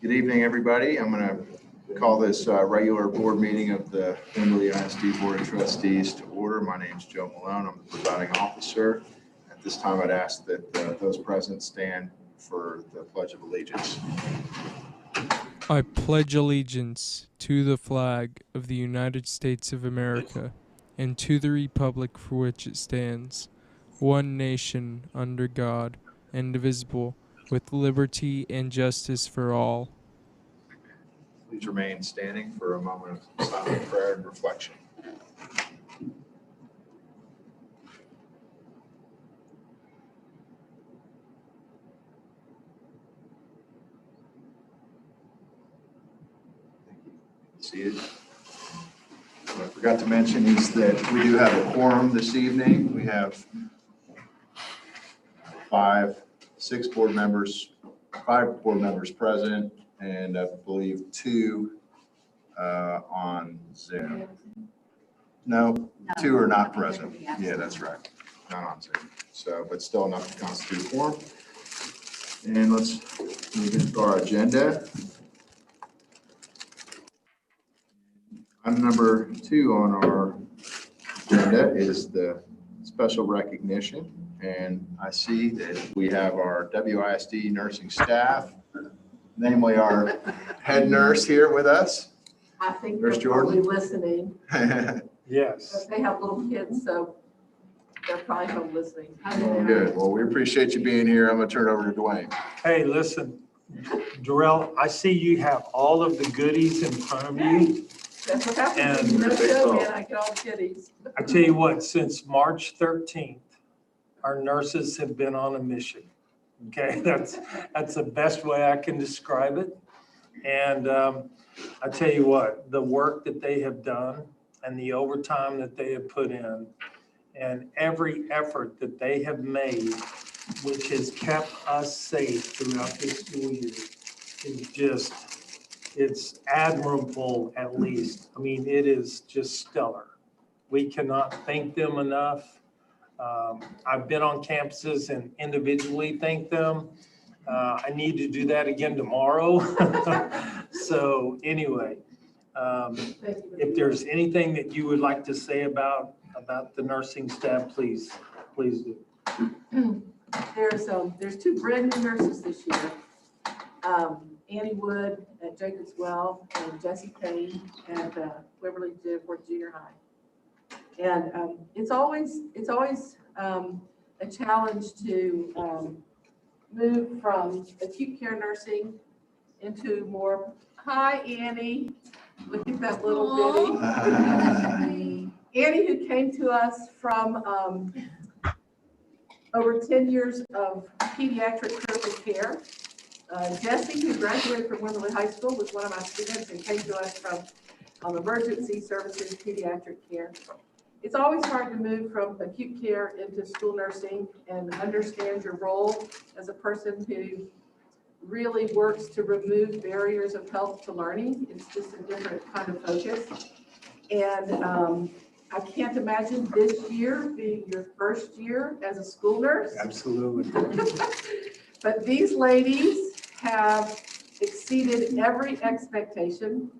Good evening, everybody. I'm going to call this regular board meeting of the Wimberley ISD Board of Trustees to order. My name is Joe Malone. I'm the presiding officer. At this time, I'd ask that those present stand for the Pledge of Allegiance. I pledge allegiance to the flag of the United States of America and to the republic for which it stands, one nation under God, indivisible, with liberty and justice for all. Please remain standing for a moment of silent prayer and reflection. Seated. What I forgot to mention is that we do have a quorum this evening. We have five board members present, and I believe two on Zoom. No, two are not present. Yeah, that's right. Not on Zoom. So, but still enough to constitute a quorum. And let's move into our agenda. Item number 2 on our agenda is the special recognition. And I see that we have our WISD nursing staff, namely our head nurse here with us. I think Nurse they're probably Jordan. listening. Yes. They have little kids, so they're probably home listening. Oh, good. Well, we appreciate you being here. I'm going to turn it over to Dwayne. Hey, listen, Darrell, I see you have all of the goodies in front of you. That's what happens And- when you show me and I get all the kiddies. I tell you what, since March 13th, our nurses have been on a mission. Okay, that's the best way I can describe it. And I tell you what, the work that they have done and the overtime that they have put in and every effort that they have made, which has kept us safe throughout this school year, is just, it's admirable at least. I mean, it is just stellar. We cannot thank them enough. I've been on campuses and individually thank them. I need to do that again tomorrow. So anyway, If there's anything that you would like to say about the nursing staff, please do. There's two brand new nurses this year. Annie Wood at Jacobs Well and Jessie Payne at Wimberley ISD Junior High. And it's always a challenge to move from acute care nursing into more, hi Annie, look at that little bitty. Annie, who came to us from over 10 years of pediatric critical care. Jessie, who graduated from Wimberley High School, was one of my students and came to us from emergency services, pediatric care. It's always hard to move from acute care into school nursing and understand your role as a person who really works to remove barriers of health to learning. It's just a different kind of focus. And I can't imagine this year being your first year as a school nurse. Absolutely. But these ladies have exceeded every expectation.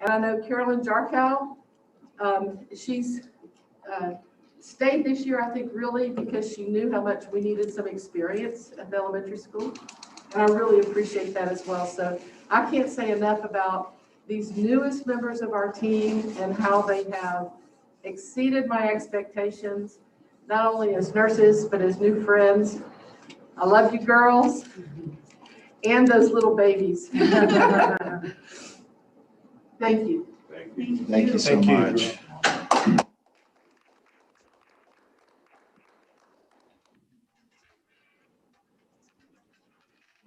And I know Carolyn Jarkow, she's stayed this year, I think, really because she knew how much we needed some experience at the elementary school. And I really appreciate that as well. So I can't say enough about these newest members of our team and how they have exceeded my expectations, not only as nurses, but as new friends. I love you girls and those little babies. Thank you. Thank you so much.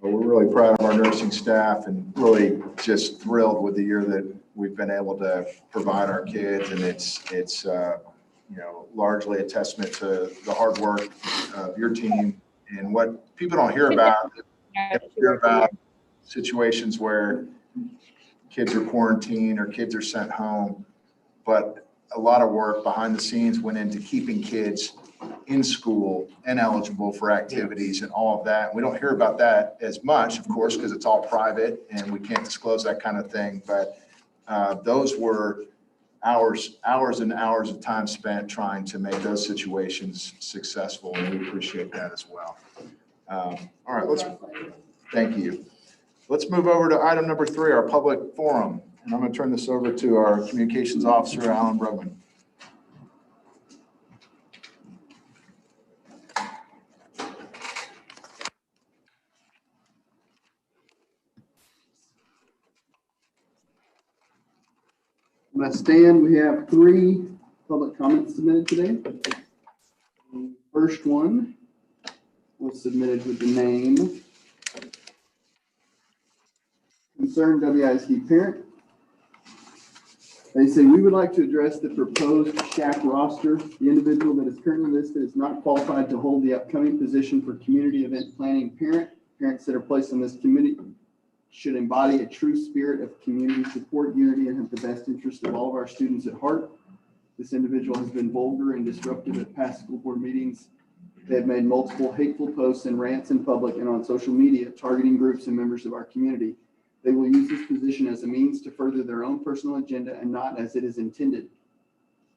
Well, we're really proud of our nursing staff and really just thrilled with the year that we've been able to provide our kids. And it's largely a testament to the hard work of your team and what people don't hear about. They hear about situations where kids are quarantined or kids are sent home, but a lot of work behind the scenes went into keeping kids in school and eligible for activities and all of that. We don't hear about that as much, of course, because it's all private and we can't disclose that kind of thing. But those were hours and hours of time spent trying to make those situations successful, and we appreciate that as well. All right, thank you. Let's move over to item number 3, our public forum. And I'm going to turn this over to our communications officer, Alan Brugman. By stand, we have 3 public comments submitted today. The first one was submitted with the name Concerned WISD Parent. They say, we would like to address the proposed SHAC roster. The individual that is currently listed is not qualified to hold the upcoming position for community event planning parent. Parents that are placed on this committee should embody a true spirit of community support, unity, and have the best interest of all of our students at heart. This individual has been vulgar and disruptive at past school board meetings. They have made multiple hateful posts and rants in public and on social media, targeting groups and members of our community. They will use this position as a means to further their own personal agenda and not as it is intended.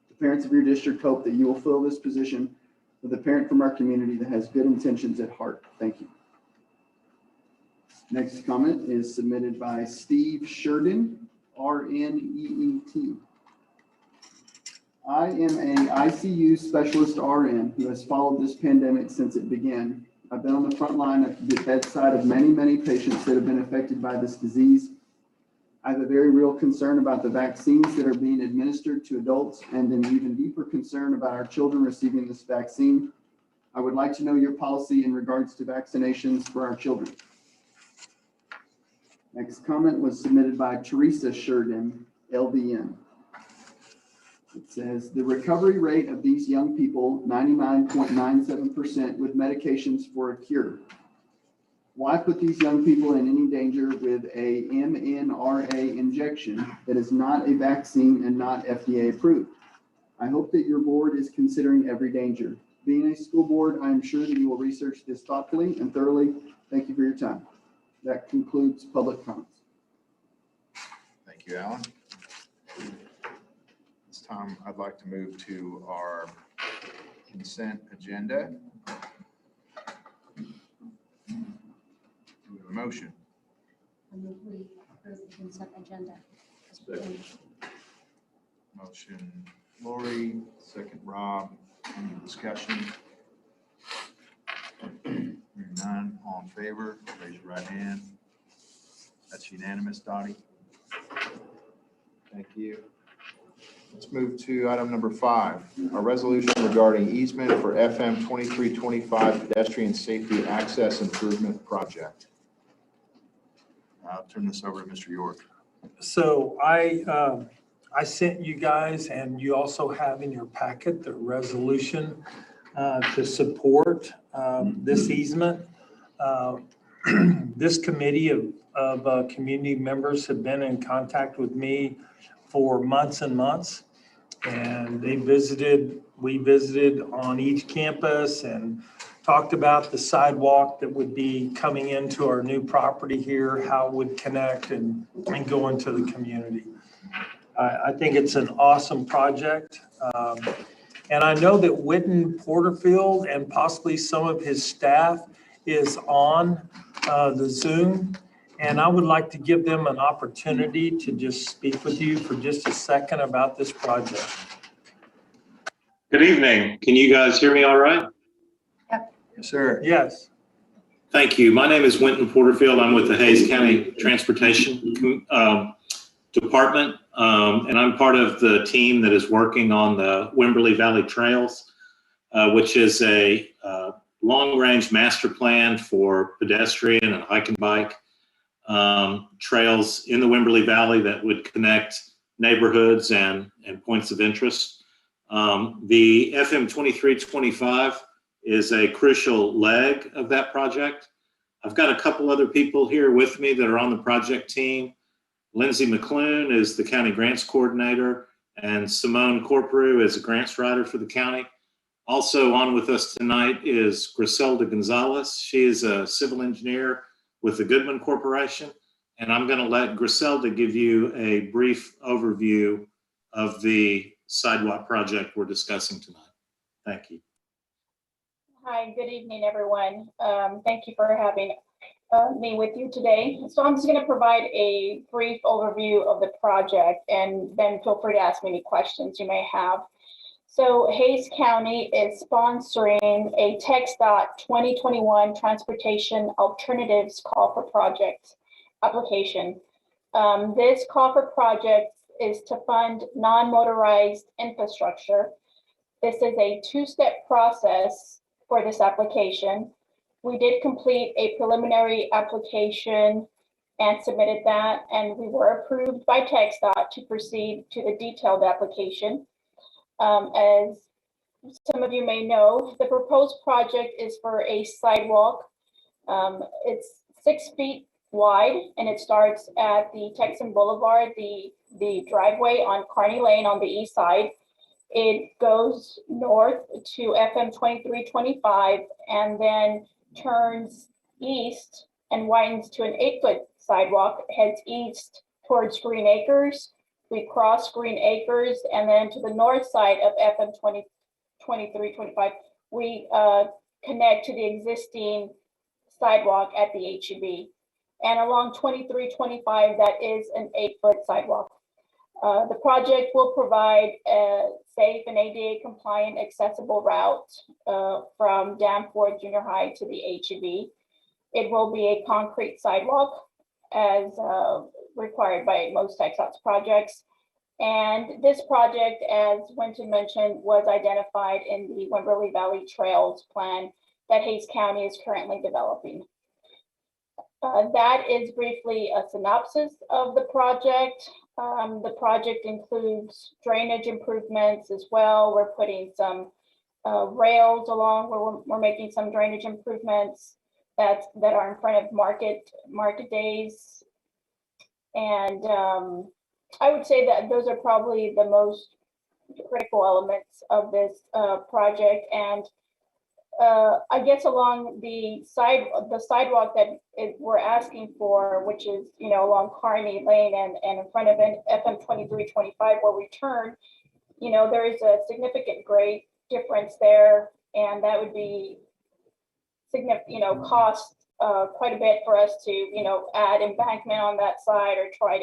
The parents of your district hope that you will fill this position with a parent from our community that has good intentions at heart. Thank you. Next comment is submitted by Steve Sheridan, RNEET. I am a ICU specialist RN who has followed this pandemic since it began. I've been on the front line at the bedside of many, many patients that have been affected by this disease. I have a very real concern about the vaccines that are being administered to adults and an even deeper concern about our children receiving this vaccine. I would like to know your policy in regards to vaccinations for our children. Next comment was submitted by Teresa Sheridan, LVN. It says, the recovery rate of these young people, 99.97% with medications for a cure. Why put these young people in any danger with a MNRA injection that is not a vaccine and not FDA approved? I hope that your board is considering every danger. Being a school board, I am sure that you will research this thoughtfully and thoroughly. Thank you for your time. That concludes public comments. Thank you, Alan. time, I'd like to move to our consent agenda. Do we have a motion? I move we approve the consent agenda. as presented. Motion Lori, second Rob. Any discussion? Hearing none, all in favor, raise your right hand. That's unanimous, Dottie. Thank you. Let's move to item number 5, a resolution regarding easement for FM 2325 pedestrian safety access improvement project. I'll turn this over to Mr. York. So I sent you guys, and you also have in your packet the resolution to support this easement. This committee of community members have been in contact with me for months and months. And we visited on each campus and talked about the sidewalk that would be coming into our new property here, how it would connect and go into the community. I think it's an awesome project. And I know that Witten Porterfield and possibly some of his staff is on the Zoom. And I would like to give them an opportunity to just speak with you for just a second about this project. Good evening. Can you guys hear me all right? Yes, sir. Yes. Thank you. My name is Wynton Porterfield. I'm with the Hayes County Transportation Department, and I'm part of the team that is working on the Wimberley Valley Trails, which is a long-range master plan for pedestrian and hike and bike trails in the Wimberley Valley that would connect neighborhoods and points of interest. The FM 2325 is a crucial leg of that project. I've got a couple other people here with me that are on the project team. Lindsay McClune is the county grants coordinator, and Simone Corporeau is a grants writer for the county. Also on with us tonight is Griselda Gonzalez. She is a civil engineer with the Goodman Corporation, and I'm going to let Griselda give you a brief overview of the sidewalk project we're discussing tonight. Thank you. Hi, good evening, everyone. Thank you for having me with you today. So I'm just going to provide a brief overview of the project, and then feel free to ask me any questions you may have. So Hayes County is sponsoring a TxDOT 2021 Transportation Alternatives Call for Project application. This call for projects is to fund non-motorized infrastructure. This is a two-step process for this application. We did complete a preliminary application and submitted that, and we were approved by TxDOT to proceed to the detailed application. As some of you may know, the proposed project is for a sidewalk. It's 6 feet wide, and it starts at the Texan Boulevard, the driveway on Kearney Lane on the east side. It goes north to FM 2325 and then turns east and widens to an 8-foot sidewalk, heads east towards Green Acres. We cross Green Acres, and then to the north side of FM 2325, we connect to the existing sidewalk at the HEB. And along 2325, that is an 8-foot sidewalk. The project will provide a safe and ADA compliant accessible route from Danforth Junior High to the HEB. It will be a concrete sidewalk as required by most TxDOT's projects. And this project, as Winton mentioned, was identified in the Wimberley Valley Trails plan that Hayes County is currently developing. That is briefly a synopsis of the project. The project includes drainage improvements as well. We're putting some rails along where we're making some drainage improvements that are in front of market days. And I would say that those are probably the most critical elements of this project. And I guess along the sidewalk that we're asking for, which is, along Kearney Lane and in front of FM 2325 where we turn, there is a significant grade difference there, and that would be significant, cost quite a bit for us to, add embankment on that side or try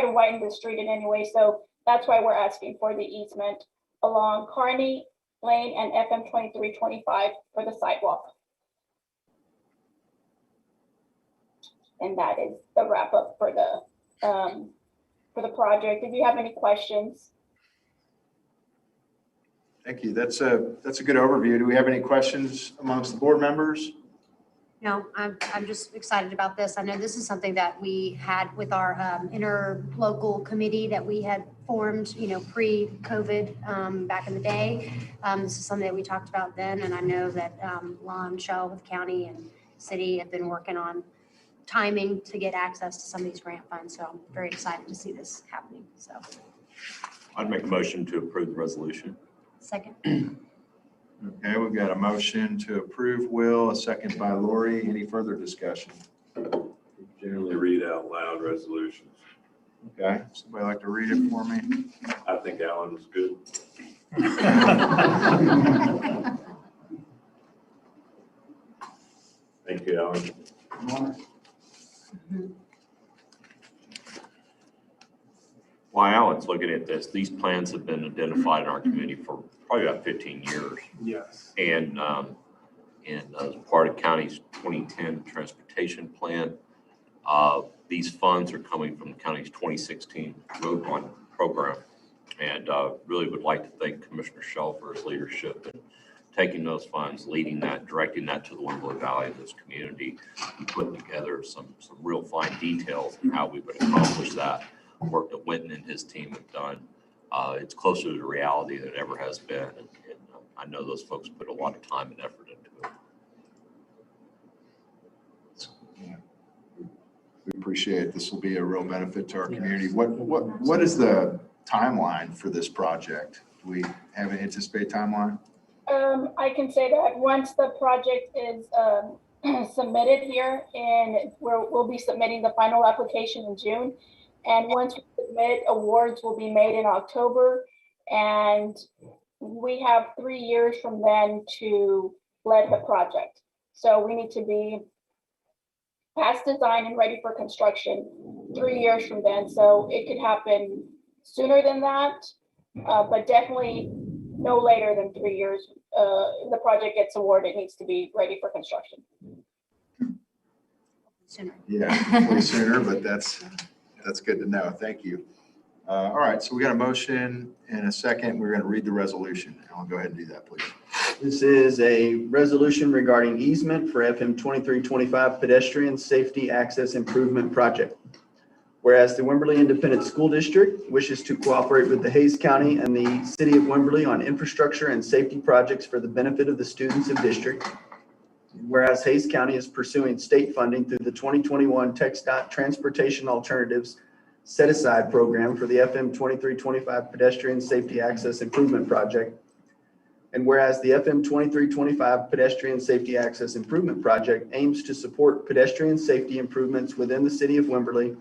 to widen the street in any way. So that's why we're asking for the easement along Kearney Lane and FM 2325 for the sidewalk. And that is the wrap up for the project. If you have any questions. Thank you. That's a good overview. Do we have any questions amongst the board members? No, I'm just excited about this. I know this is something that we had with our interlocal committee that we had formed, pre-COVID back in the day. This is something that we talked about then, and I know that Lon, Shelby County and city have been working on timing to get access to some of these grant funds. So I'm very excited to see this happening. So I'd make a motion to approve the resolution. second. Okay, we've got a motion to approve, Will, a second by Lori. Any further discussion? Generally read out loud resolutions. Okay, somebody like to read it for me? I think Alan was good. Thank you, Alan. While Alan's looking at this, these plans have been identified in our community for probably about 15 years. Yes. And as part of county's 2010 transportation plan, these funds are coming from the county's 2016 road bond program. And really would like to thank Commissioner Schell for his leadership in taking those funds, leading that, directing that to the Wimberley Valley of this community, and putting together some real fine details on how we would accomplish that. Work that Winton and his team have done. It's closer to reality than it ever has been. And I know those folks put a lot of time and effort into it. Yeah. We appreciate it. This will be a real benefit to our community. What is the timeline for this project? Do we have an anticipated timeline? I can say that once the project is submitted here, and we'll be submitting the final application in June. And once we submit, awards will be made in October. And we have 3 years from then to lead the project. So we need to be past design and ready for construction 3 years from then. So it could happen sooner than that, but definitely no later than 3 years. If the project gets awarded, it needs to be ready for construction. Sooner. Yeah, hopefully sooner, but that's good to know. Thank you. All right, so we got a motion and a second. We're going to read the resolution. I'll go ahead and do that, please. This is a resolution regarding easement for FM 2325 pedestrian safety access improvement project. Whereas the Wimberley Independent School District wishes to cooperate with the Hayes County and the City of Wimberley on infrastructure and safety projects for the benefit of the students of district. Whereas Hayes County is pursuing state funding through the 2021 TxDOT Transportation Alternatives Set Aside Program for the FM 2325 Pedestrian Safety Access Improvement Project. And whereas the FM 2325 Pedestrian Safety Access Improvement Project aims to support pedestrian safety improvements within the City of Wimberley,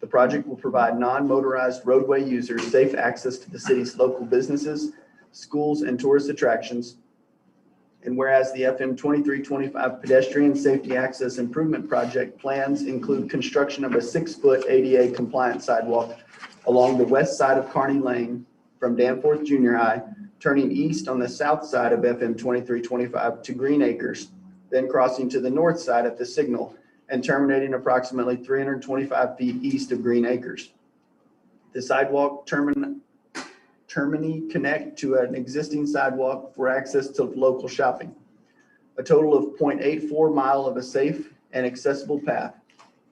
the project will provide non-motorized roadway users safe access to the city's local businesses, schools, and tourist attractions. And whereas the FM 2325 Pedestrian Safety Access Improvement Project plans include construction of a 6-foot ADA compliant sidewalk along the west side of Kearney Lane from Danforth Junior High, turning east on the south side of FM 2325 to Green Acres, then crossing to the north side at the signal and terminating approximately 325 feet east of Green Acres. The sidewalk termini connect to an existing sidewalk for access to local shopping. A total of 0.84 mile of a safe and accessible path.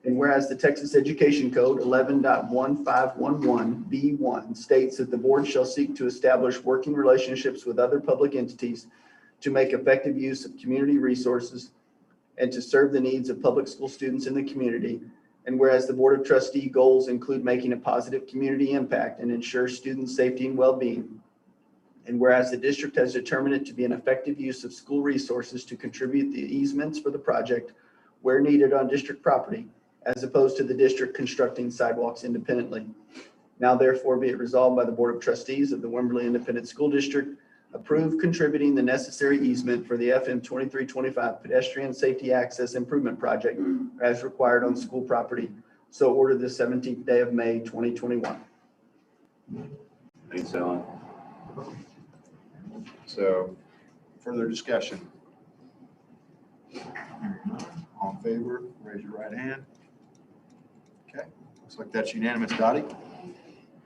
And whereas the Texas Education Code 11.1511B1 states that the board shall seek to establish working relationships with other public entities to make effective use of community resources and to serve the needs of public school students in the community. And whereas the Board of Trustee goals include making a positive community impact and ensure student safety and well-being. And whereas the district has determined it to be an effective use of school resources to contribute the easements for the project where needed on district property, as opposed to the district constructing sidewalks independently. Now therefore be it resolved by the Board of Trustees of the Wimberley Independent School District, approve contributing the necessary easement for the FM 2325 pedestrian safety access improvement project as required on school property. So ordered the 17th day of May, 2021. Thanks, Alan. So further discussion? All in favor, raise your right hand. Okay, looks like that's unanimous. Dottie?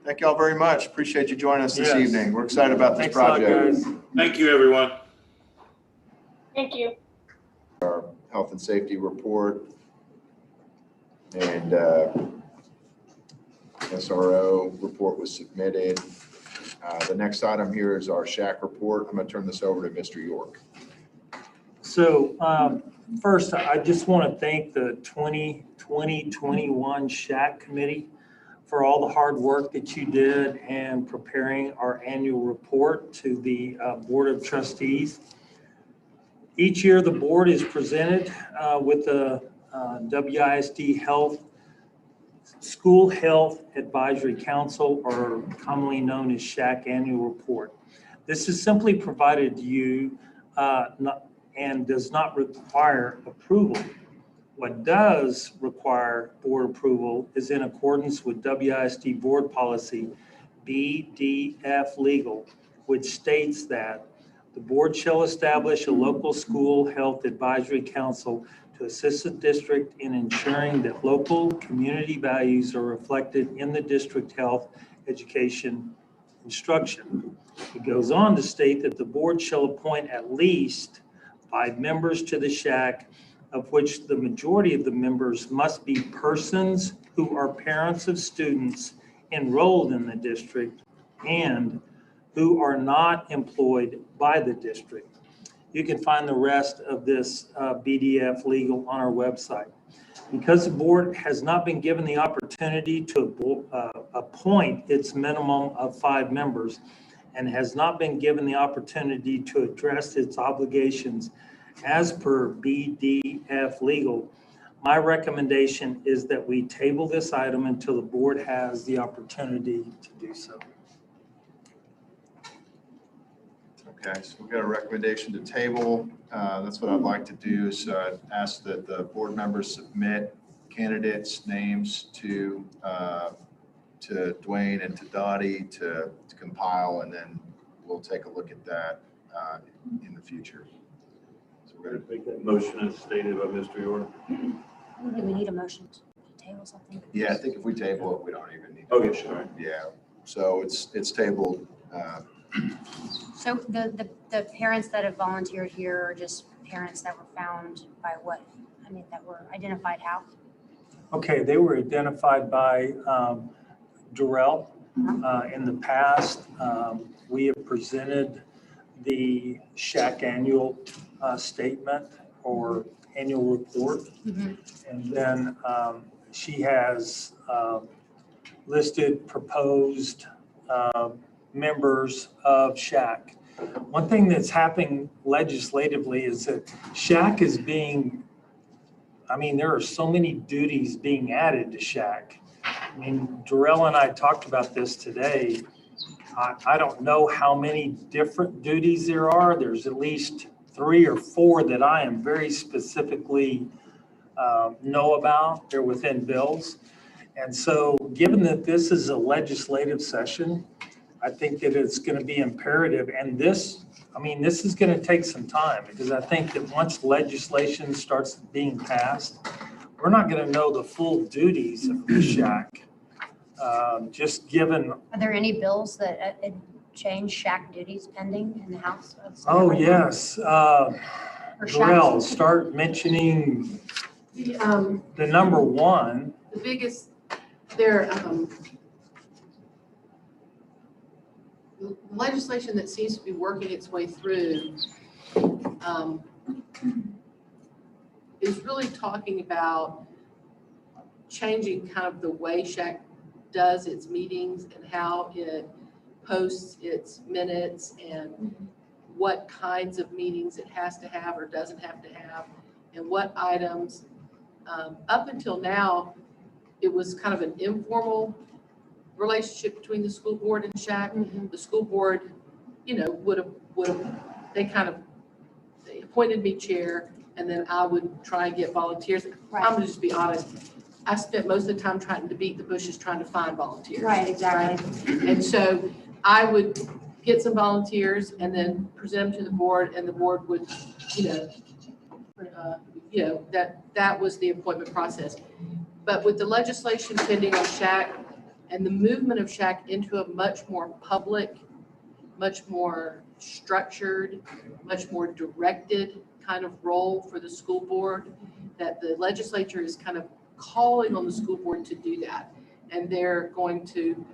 Thank you all very much. Appreciate you joining us this Yes. evening. We're excited about this Thanks a lot, project. guys. Thank you, everyone. Thank you. Health and safety report and SRO report was submitted. The next item here is our SHAC report. I'm going to turn this over to Mr. York. So first, I just want to thank the 2020-21 SHAC committee for all the hard work that you did in preparing our annual report to the Board of Trustees. Each year, the board is presented with the WISD School Health Advisory Council, or commonly known as SHAC Annual Report. This is simply provided to you and does not require approval. What does require board approval is in accordance with WISD Board Policy BDF Legal, which states that the board shall establish a local school health advisory council to assist the district in ensuring that local community values are reflected in the district health education instruction. It goes on to state that the board shall appoint at least 5 members to the SHAC, of which the majority of the members must be persons who are parents of students enrolled in the district and who are not employed by the district. You can find the rest of this BDF legal on our website. Because the board has not been given the opportunity to appoint its minimum of 5 members and has not been given the opportunity to address its obligations as per BDF legal, my recommendation is that we table this item until the board has the opportunity to do so. Okay, so we've got a recommendation to table. That's what I'd like to do is ask that the board members submit candidates' names to Dwayne and to Dottie to compile, and then we'll take a look at that in the future. So we're going to Make that motion as stated by Mr. York. I don't think we need a motion to table something. Yeah, I think if we table it, we don't even need. Okay, sure. Yeah, so it's tabled. So the parents that have volunteered here are just parents that were found by what? I mean, that were identified how? Okay, they were identified by Durrell. In the past, we have presented the SHAC annual statement or annual report. Mm-hmm. And then she has listed proposed members of SHAC. One thing that's happening legislatively is that SHAC is being, I mean, there are so many duties being added to SHAC. I mean, Durrell and I talked about this today. I don't know how many different duties there are. There's at least 3 or 4 that I am very specifically know about. They're within bills. And so given that this is a legislative session, I think that it's going to be imperative. And this, I mean, this is going to take some time because I think that once legislation starts being passed, we're not going to know the full duties of the SHAC. Just given. Are there any bills that change SHAC duties pending in the House? Oh, yes. Or Durrell, SHAC? start mentioning The the number 1. the biggest, there, legislation that seems to be working its way through is really talking about changing kind of the way SHAC does its meetings and how it posts its minutes and what kinds of meetings it has to have or doesn't have to have, and what items. Up until now, it was kind of an informal relationship between the school board and SHAC. The school board, you know, they appointed me chair, and then I would try and get volunteers. Right. I'm gonna just be honest, I spent most of the time trying to beat the bushes, trying to find volunteers. Right, exactly. Right? And so I would get some volunteers and then present them to the board, and the board would, that was the appointment process. But with the legislation pending on SHAC and the movement of SHAC into a much more public, much more structured, much more directed kind of role for the school board, that the legislature is kind of calling on the school board to do that. And they're going to,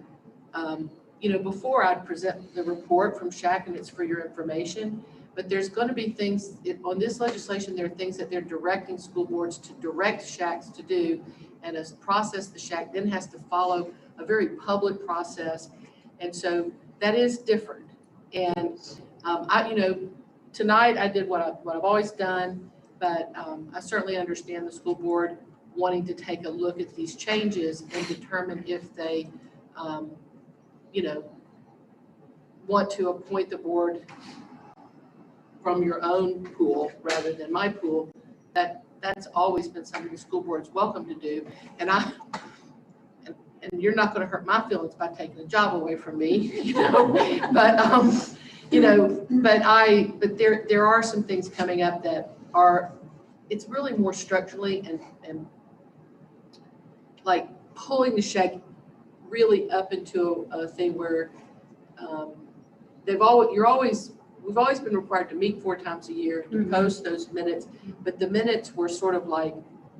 before I'd present the report from SHAC, and it's for your information, but there's going to be things on this legislation, there are things that they're directing school boards to direct SHACs to do. And as a process, the SHAC then has to follow a very public process. And so that is different. And tonight I did what I've always done, but I certainly understand the school board wanting to take a look at these changes and determine if they, want to appoint the board from your own pool rather than my pool. That's always been something the school board is welcome to do. And you're not going to hurt my feelings by taking a job away from me, but there are some things coming up that are, it's really more structurally and like pulling the SHAC really up into a thing where we've always been required to meet 4 times a year to post those minutes, but the minutes were sort of like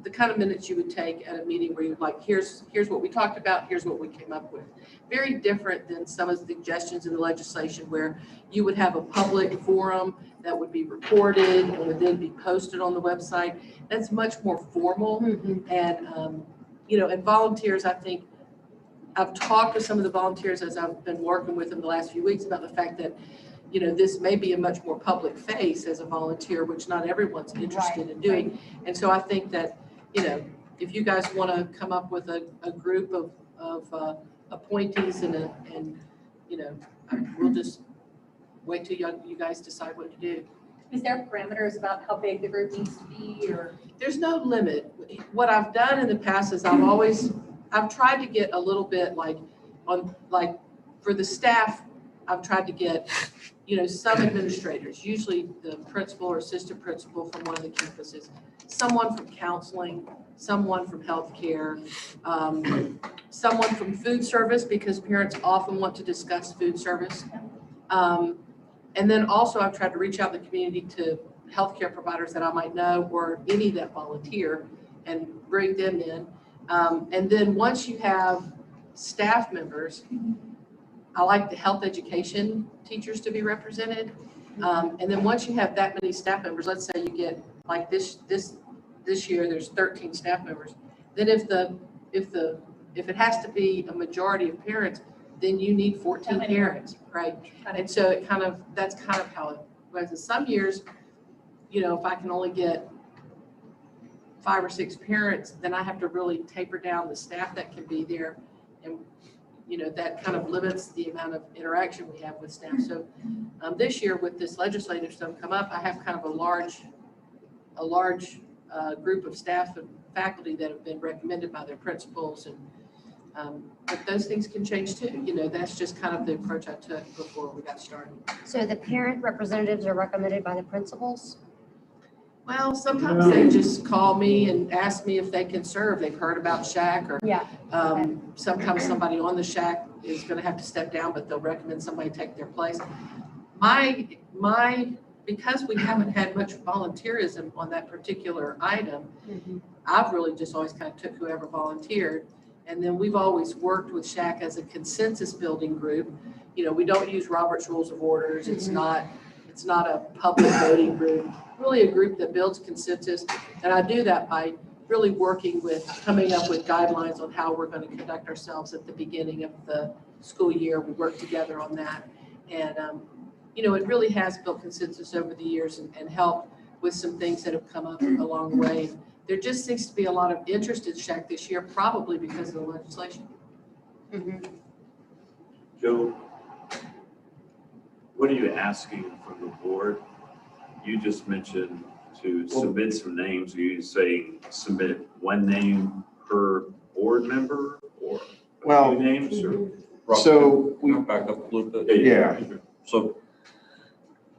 the kind of minutes you would take at a meeting where you're like, here's what we talked about, here's what we came up with. Very different than some of the suggestions in the legislation where you would have a public forum that would be recorded and would then be posted on the website. That's much more formal. And, and volunteers, I think, I've talked with some of the volunteers as I've been working with them the last few weeks about the fact that, this may be a much more public face as a volunteer, which not everyone's interested in doing. Right. And so I think that, if you guys want to come up with a group of appointees and we'll just wait till you guys decide what to do. Is there parameters about how big the group needs to be, or? There's no limit. What I've done in the past is I've tried to get a little bit for the staff, I've tried to get, some administrators, usually the principal or assistant principal from one of the campuses, someone from counseling, someone from healthcare, someone from food service, because parents often want to discuss food service. And then also I've tried to reach out in the community to healthcare providers that I might know or any that volunteer and bring them in. And then once you have staff members, I like the health education teachers to be represented. And then once you have that many staff members, let's say you get like this year, there's 13 staff members. Then if it has to be a majority of parents, then you need 14 parents, right? And so that's kind of how it was. In some years, if I can only get 5 or 6 parents, then I have to really taper down the staff that can be there. And, that kind of limits the amount of interaction we have with staff. So this year with this legislative stuff come up, I have kind of a large group of staff and faculty that have been recommended by their principals. And but those things can change too. That's just kind of the approach I took before we got started. So the parent representatives are recommended by the principals? Well, sometimes they just call me and ask me if they can serve. They've heard about SHAC, or sometimes somebody on the SHAC is going to have to step down, but they'll recommend somebody take their place. Because we haven't had much volunteerism on that particular item, I've really just always kind of took whoever volunteered. And then we've always worked with SHAC as a consensus building group. We don't use Robert's Rules of Orders. It's not a public voting group, really a group that builds consensus. And I do that by really working with coming up with guidelines on how we're going to conduct ourselves at the beginning of the school year. We work together on that. And, it really has built consensus over the years and helped with some things that have come up along the way. There just seems to be a lot of interest in SHAC this year, probably because of the legislation. Joe, what are you asking from the board? You just mentioned to submit some names. Are you saying submit one name per board member or a Well, few names? Or? So Can I back up a little bit? Yeah. So,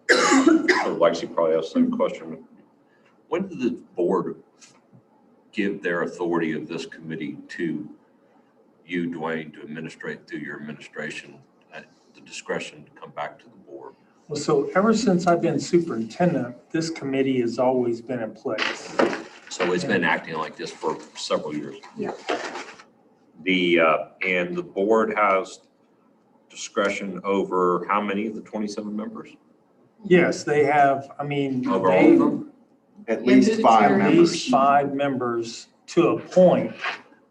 Lexi probably asked the same question. When did the board give their authority of this committee to you, Dwayne, to administrate through your administration at the discretion to come back to the board? Well, so ever since I've been superintendent, this committee has always been in place. So it's been acting like this for several years. Yeah. And the board has discretion over how many of the 27 members? Yes, they have, I mean, Over all of them? At least 5 at members. least 5 members to a point,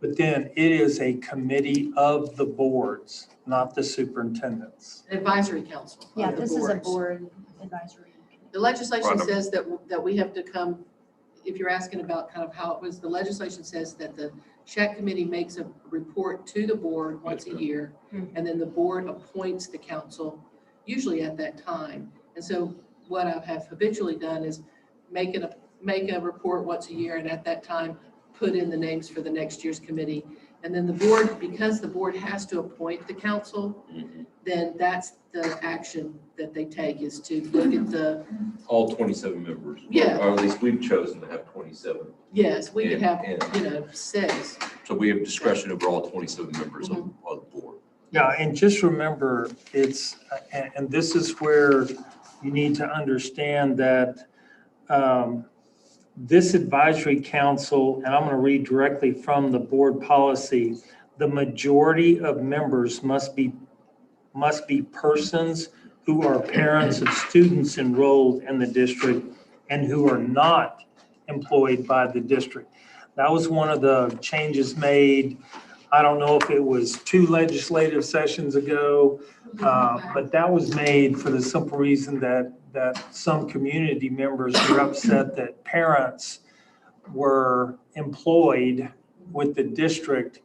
but then it is a committee of the boards, not the superintendents. Advisory council. of Yeah, the this is a boards. board advisory. The legislation Right. says that we have to come, if you're asking about kind of how it was, the legislation says that the SHAC committee makes a report to the board once a year, and then the board appoints the council, usually at that time. And so what I have habitually done is make a report once a year, and at that time, put in the names for the next year's committee. And then the board, because the board has to appoint the council, then that's the action that they take, is to look at the, All 27 members? Yeah. Or at least we've chosen to have 27. yes, we could have, And- 6. So we have discretion over all 27 members of the board. Yeah, and just remember, it's, and this is where you need to understand that this advisory council, and I'm going to read directly from the board policy, the majority of members must be persons who are parents of students enrolled in the district and who are not employed by the district. That was one of the changes made. I don't know if it was 2 legislative sessions ago, but that was made for the simple reason that some community members were upset that parents were employed with the district,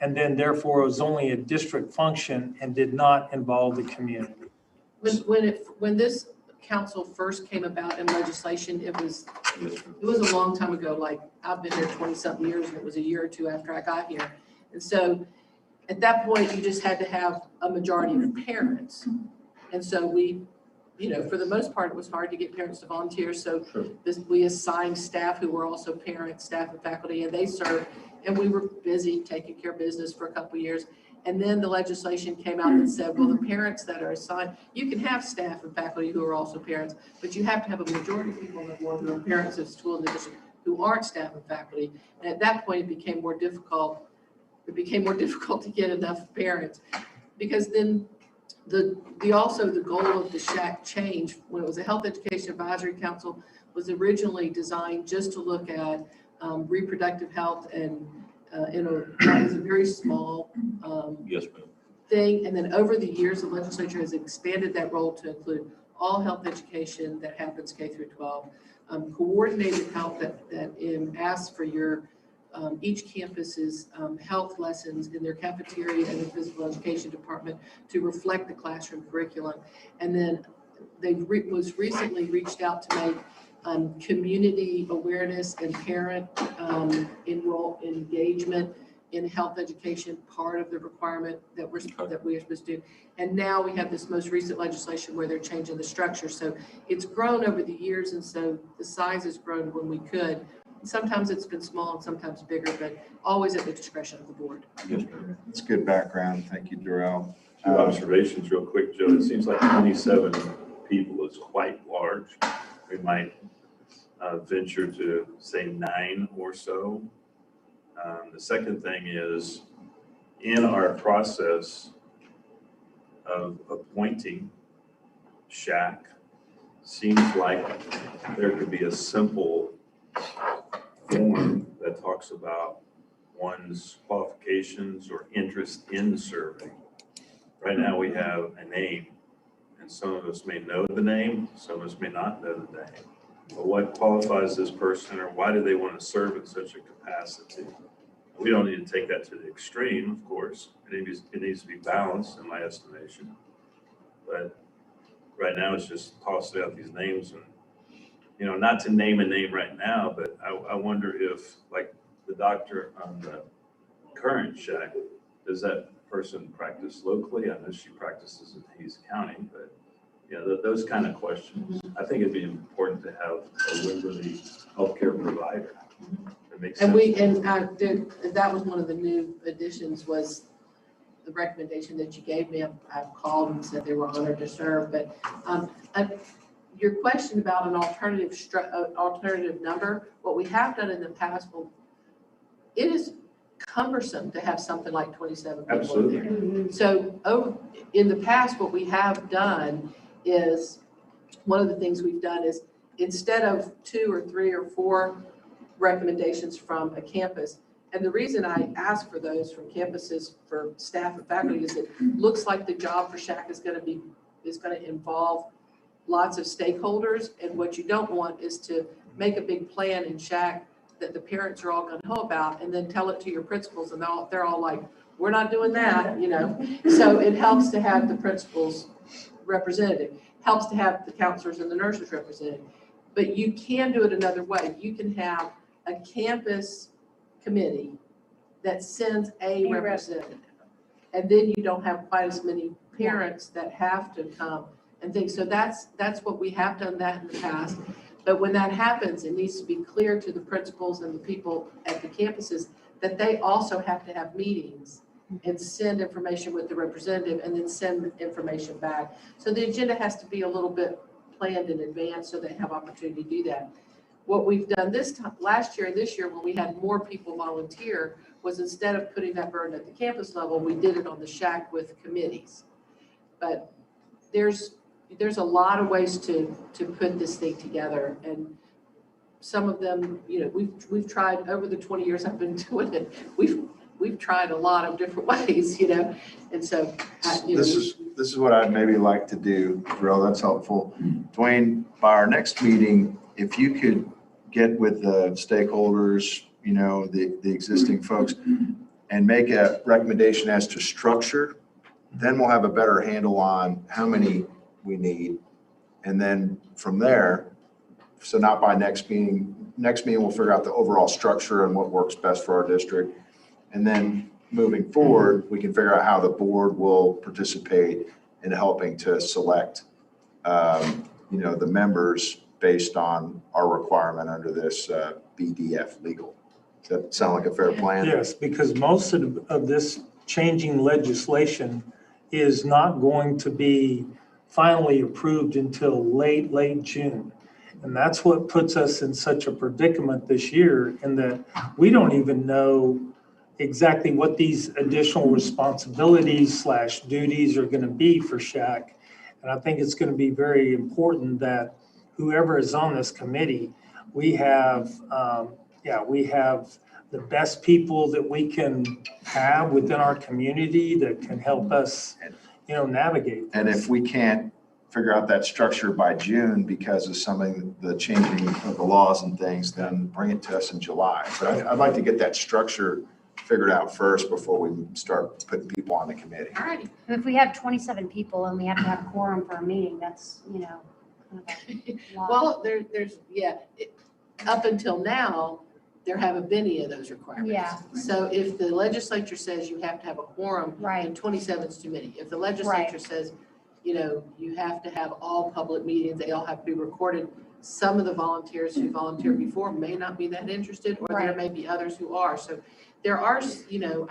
and then therefore it was only a district function and did not involve the community. When this council first came about in legislation, it was a long time ago. Like, I've been here 20-something years, and it was a year or 2 after I got here. And so at that point, you just had to have a majority of parents. And so we, for the most part, it was hard to get parents to volunteer. So we assigned staff who were also parents, staff and faculty, and they served. And we were busy taking care of business for a couple of years. And then the legislation came out that said, well, the parents that are assigned, you can have staff and faculty who are also parents, but you have to have a majority of people on the board who are parents of school in the district who aren't staff and faculty. And at that point, it became more difficult to get enough parents, because then the goal of the SHAC change, when it was a Health Education Advisory Council, was originally designed just to look at reproductive health, and that was a very small Yes, ma'am. thing. And then over the years, the legislature has expanded that role to include all health education that happens K through 12, coordinated health that asks for your each campus's health lessons in their cafeteria and the physical education department to reflect the classroom curriculum. And then they most recently reached out to make community awareness and parent engagement in health education part of the requirement that we are supposed to do. And now we have this most recent legislation where they're changing the structure. So it's grown over the years, and so the size has grown when we could. Sometimes it's been small and sometimes bigger, but always at the discretion of the board. It's good background. Thank you, Darrell. 2 observations real quick, Joe. It seems like 27 people is quite large. We might venture to say 9 or so. The second thing is, in our process of appointing SHAC, seems like there could be a simple form that talks about one's qualifications or interest in serving. Right now we have a name, and some of us may know the name, some of us may not know the name. But what qualifies this person, or why do they want to serve in such a capacity? We don't need to take that to the extreme, of course. It needs to be balanced in my estimation. But right now, it's just tossing out these names and, you know, not to name a name right now, but I wonder if, like, the doctor on the current shack, does that person practice locally? I know she practices in Hayes County, but, you know, those kind of questions. I think it'd be important to have a Wimberley healthcare provider. That makes sense. That was one of the new additions, was the recommendation that you gave me. I've called and said they were honored to serve, but your question about an alternative number, what we have done in the past, well, it is cumbersome to have something like 27 people Absolutely. in there. So in the past, what we have done is, one of the things we've done is, instead of 2 or 3 or 4 recommendations from a campus, and the reason I ask for those from campuses for staff and faculty is it looks like the job for SHAC is going to involve lots of stakeholders, and what you don't want is to make a big plan in SHAC that the parents are all going to know about, and then tell it to your principals, and they're all like, we're not doing that, you know. So it helps to have the principals representative, helps to have the counselors and the nurses represented. But you can do it another way. You can have a campus committee that sends a representative, and then you don't have quite as many parents that have to come and things. So that's what we have done that in the past. But when that happens, it needs to be clear to the principals and the people at the campuses that they also have to have meetings and send information with the representative, and then send information back. So the agenda has to be a little bit planned in advance so they have opportunity to do that. What we've done this time, last year and this year, when we had more people volunteer, was instead of putting that burden at the campus level, we did it on the SHAC with committees. But there's a lot of ways to put this thing together, and some of them, you know, we've tried over the 20 years I've been doing it. We've tried a lot of different ways, you know, and so This is what I'd maybe like to do, Drill. That's helpful. Dwayne, by our next meeting, if you could get with the stakeholders, you know, the existing folks, and make a recommendation as to structure, then we'll have a better handle on how many we need. And then from there, so not by next meeting we'll figure out the overall structure and what works best for our district. And then moving forward, we can figure out how the board will participate in helping to select, you know, the members based on our requirement under this BDF legal. Does that sound like a fair plan? Yes, because most of this changing legislation is not going to be finally approved until late June. And that's what puts us in such a predicament this year, in that we don't even know exactly what these additional responsibilities / duties are going to be for SHAC. And I think it's going to be very important that whoever is on this committee, we have the best people that we can have within our community that can help us, you know, navigate this. And if we can't figure out that structure by June because of something, the changing of the laws and things, then bring it to us in July. But I'd like to get that structure figured out first before we start putting people on the committee. all righty. If we have 27 people and we have to have a quorum for a meeting, that's, you know, kind of a lot. Well, there's up until now, there haven't been any of those requirements. Yeah. So if the legislature says you have to have a quorum, Right. then 27 is too many. If the legislature says, you know, you have to have all public meetings, they all have to be recorded. Some of the volunteers who volunteered before may not be that interested, or there Right. may be others who are. So there are, you know,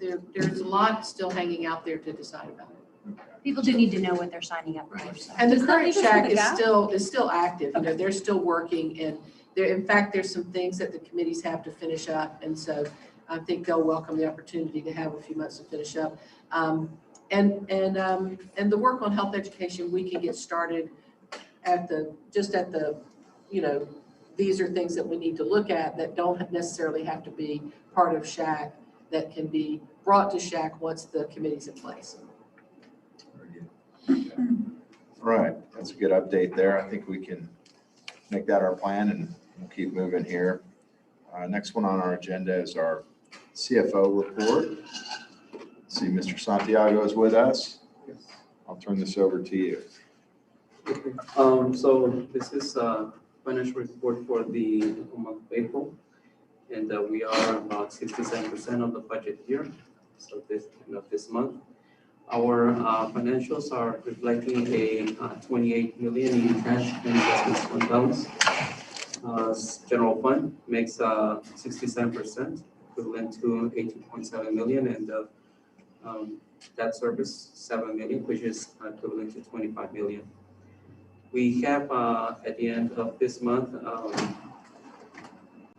there's a lot still hanging out there to decide about. People do need to know what they're signing up for. so. And the Does that current leave us shack with a gap? is still active, you know, they're still working, and there, in fact, there's some things that the committees have to finish up, and so I think they'll welcome the opportunity to have a few months to finish up. And the work on health education, we can get started at the, you know, these are things that we need to look at that don't necessarily have to be part of SHAC, that can be brought to SHAC once the committee's in place. All right, that's a good update there. I think we can make that our plan, and we'll keep moving here. Next one on our agenda is our CFO report. See, Mr. Santiago is with us. I'll turn this over to you. Okay, so this is a financial report for the month of April, and we are about 67% of the budget year. So this end of this month, our financials are reflecting a 28 million in cash and investments fund balance. General fund makes 67%, equivalent to 18.7 million, and debt service 7 million, which is equivalent to 25 million. We have, at the end of this month,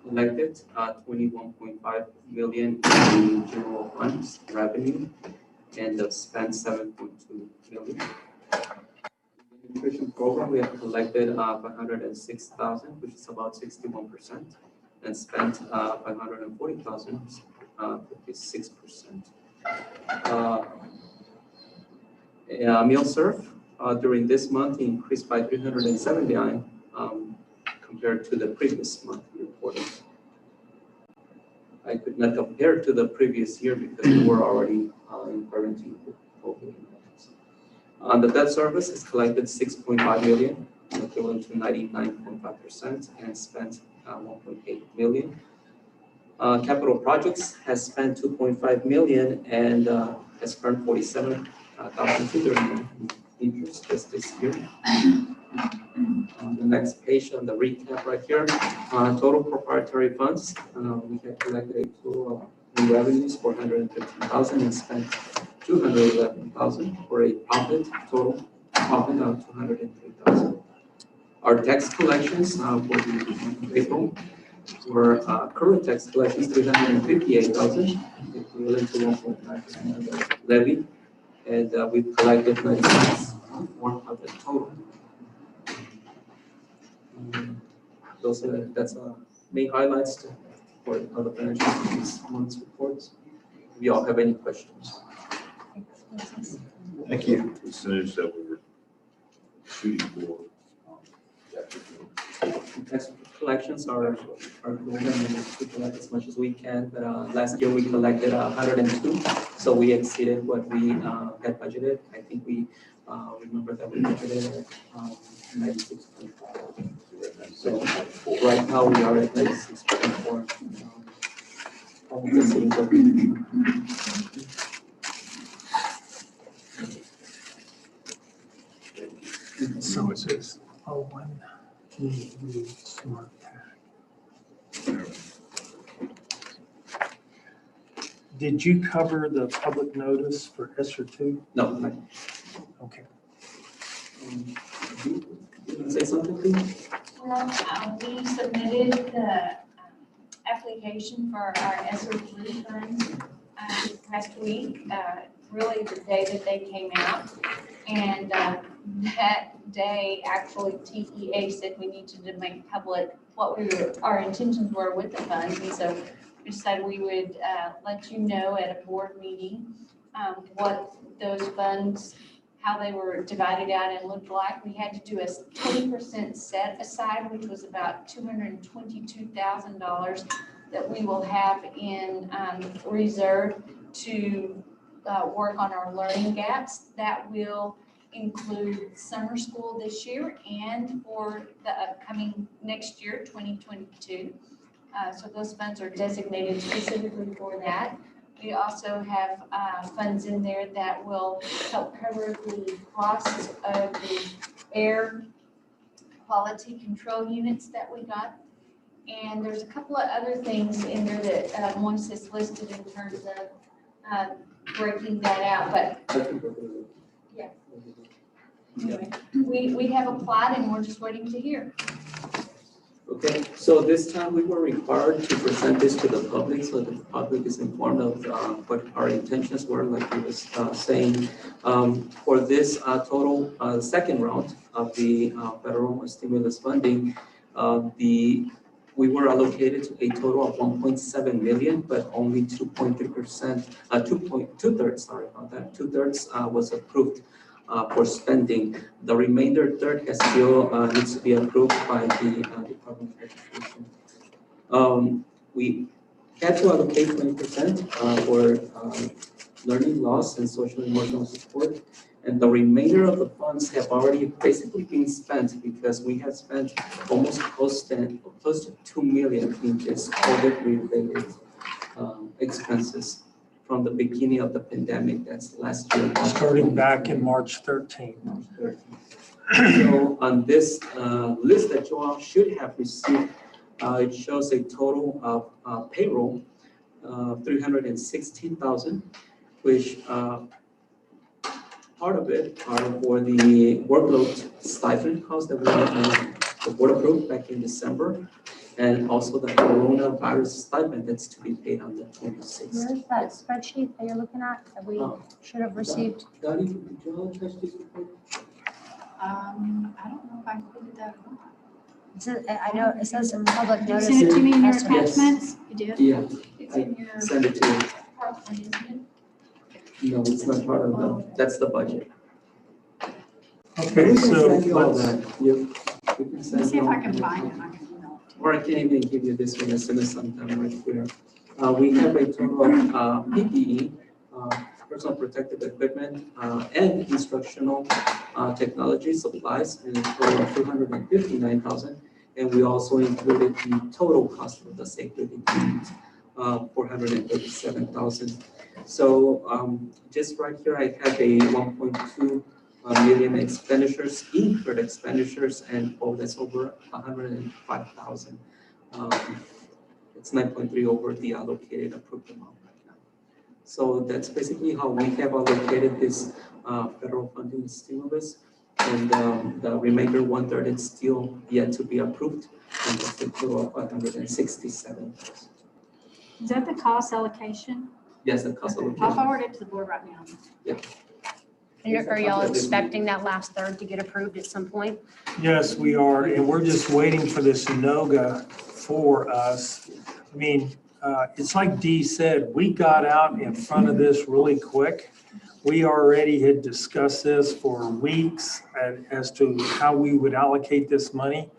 collected 21.5 million in general funds revenue and spent 7.2 million. In the nutrition program, we have collected 506,000, which is about 61%, and spent 540,000, 56%. Meal serve during this month increased by 379 compared to the previous month reported. I could not compare to the previous year because we were already in quarantine with COVID. The debt service is collected 6.5 million, equivalent to 99.5%, and spent 1.8 million. Capital projects has spent 2.5 million and has earned 47,239 interest just this year. On the next page, on the recap right here, total proprietary funds, we have collected a total of revenues 415,000 and spent 211,000 for a total profit of 203,000. Our tax collections for the month of April were current tax collections 358,000, equivalent to 1.9% of the levy, and we've collected 96 of the total. That's main highlights for the financial this month's reports. If you all have any questions. Thank you. Percentage that we were shooting for. Tax collections are golden, and we collect as much as we can. But last year we collected 102, so we exceeded what we had budgeted. I think we remember that we budgeted 96.5. So right now we are at 96.4. So it says, oh, one key smart tag. Did you cover the public notice for ESER 2? No. Okay. You can say something, please? Well, we submitted the application for our ESER 3 funds this past week, really the day that they came out. And that day, actually, TEA said we needed to make public what our intentions were with the funds. And so we decided we would let you know at a board meeting what those funds, how they were divided out and looked like. We had to do a 20% set aside, which was about $222,000 that we will have in reserve to work on our learning gaps. That will include summer school this year and for the upcoming next year, 2022. So those funds are designated specifically for that. We also have funds in there that will help cover the costs of the air quality control units that we got. And there's a couple of other things in there that Moise is listed in terms of breaking that out, but yeah. Anyway, we have applied and we're just waiting to hear. Okay, so this time we were required to present this to the public so that the public is informed of what our intentions were, like he was saying. For this total second round of the federal stimulus funding, we were allocated a total of 1.7 million, but only 2.3%, two-thirds was approved for spending. The remainder third has still needs to be approved by the Department of Education. We had to allocate 20% for learning loss and social emotional support. And the remainder of the funds have already basically been spent because we have spent almost close to 2 million in this COVID-related expenses from the beginning of the pandemic. That's last year. Starting back in March 13th. So on this list that you all should have received, it shows a total of payroll of 316,000, which part of it are for the workload stipend cost that the board approved back in December, and also the coronavirus stipend that's to be paid on the 26th. Where's that spreadsheet that you're looking at that we should have received? Dottie, did you all attach this report? I don't know if I included that or not. I know it says public Did you notice. send it to me in your Yes. attachments? You did? Yeah, It's in your send it to you. PowerPoint, isn't it? No, it's not part of that's the budget. Okay, We can so send you all let's, that. We can send Let's see you if all I can that. find it. I can email it to you. Or I can even give you this one as soon as sometime right here. We have a total of PPE, personal protective equipment, and instructional technology supplies in a total of 259,000. And we also included the total cost of the sacred equipment, 437,000. So just right here, I have a 1.2 million expenditures, incurred expenditures, and that's over 105,000. It's 9.3 over the allocated approved amount right now. So that's basically how we have allocated this federal funding stimulus. And the remainder 1/3 is still yet to be approved, and that's a total of 567. Is that the cost allocation? Yes, the cost I'll allocation. forward it to the board right now. Are y'all expecting that last third to get approved at some point? yes, we are, and we're just waiting for this NOGA for us. I mean, it's like Dee said, we got out in front of this really quick. We already had discussed this for weeks as to how we would allocate this money.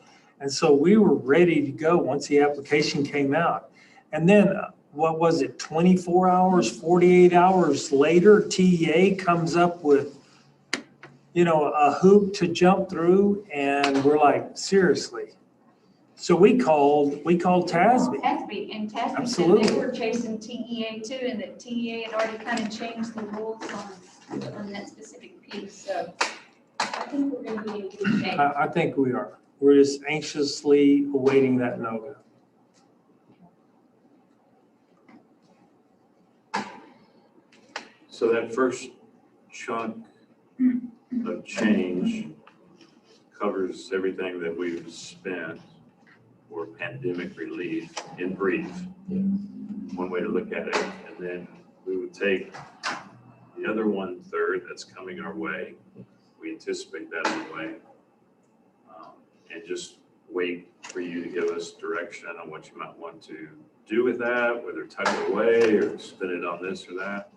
And so we were ready to go once the application came out. And then, what was it, 24 hours, 48 hours later, TEA comes up with, a hoop to jump through, and we're like, seriously. So we called TASB. TASB, and TASB said Absolutely. they were chasing TEA too, and that TEA had already kind of changed the rules on that specific piece, so I think we're gonna be in good shape. I think we are. We're just anxiously awaiting that NOGA. So that first chunk of change covers everything that we've spent for pandemic relief in brief. One way to look at it. And then we would take the other 1/3 that's coming our way. We anticipate that in a way. And just wait for you to give us direction on what you might want to do with that, whether tuck it away or spend it on this or that.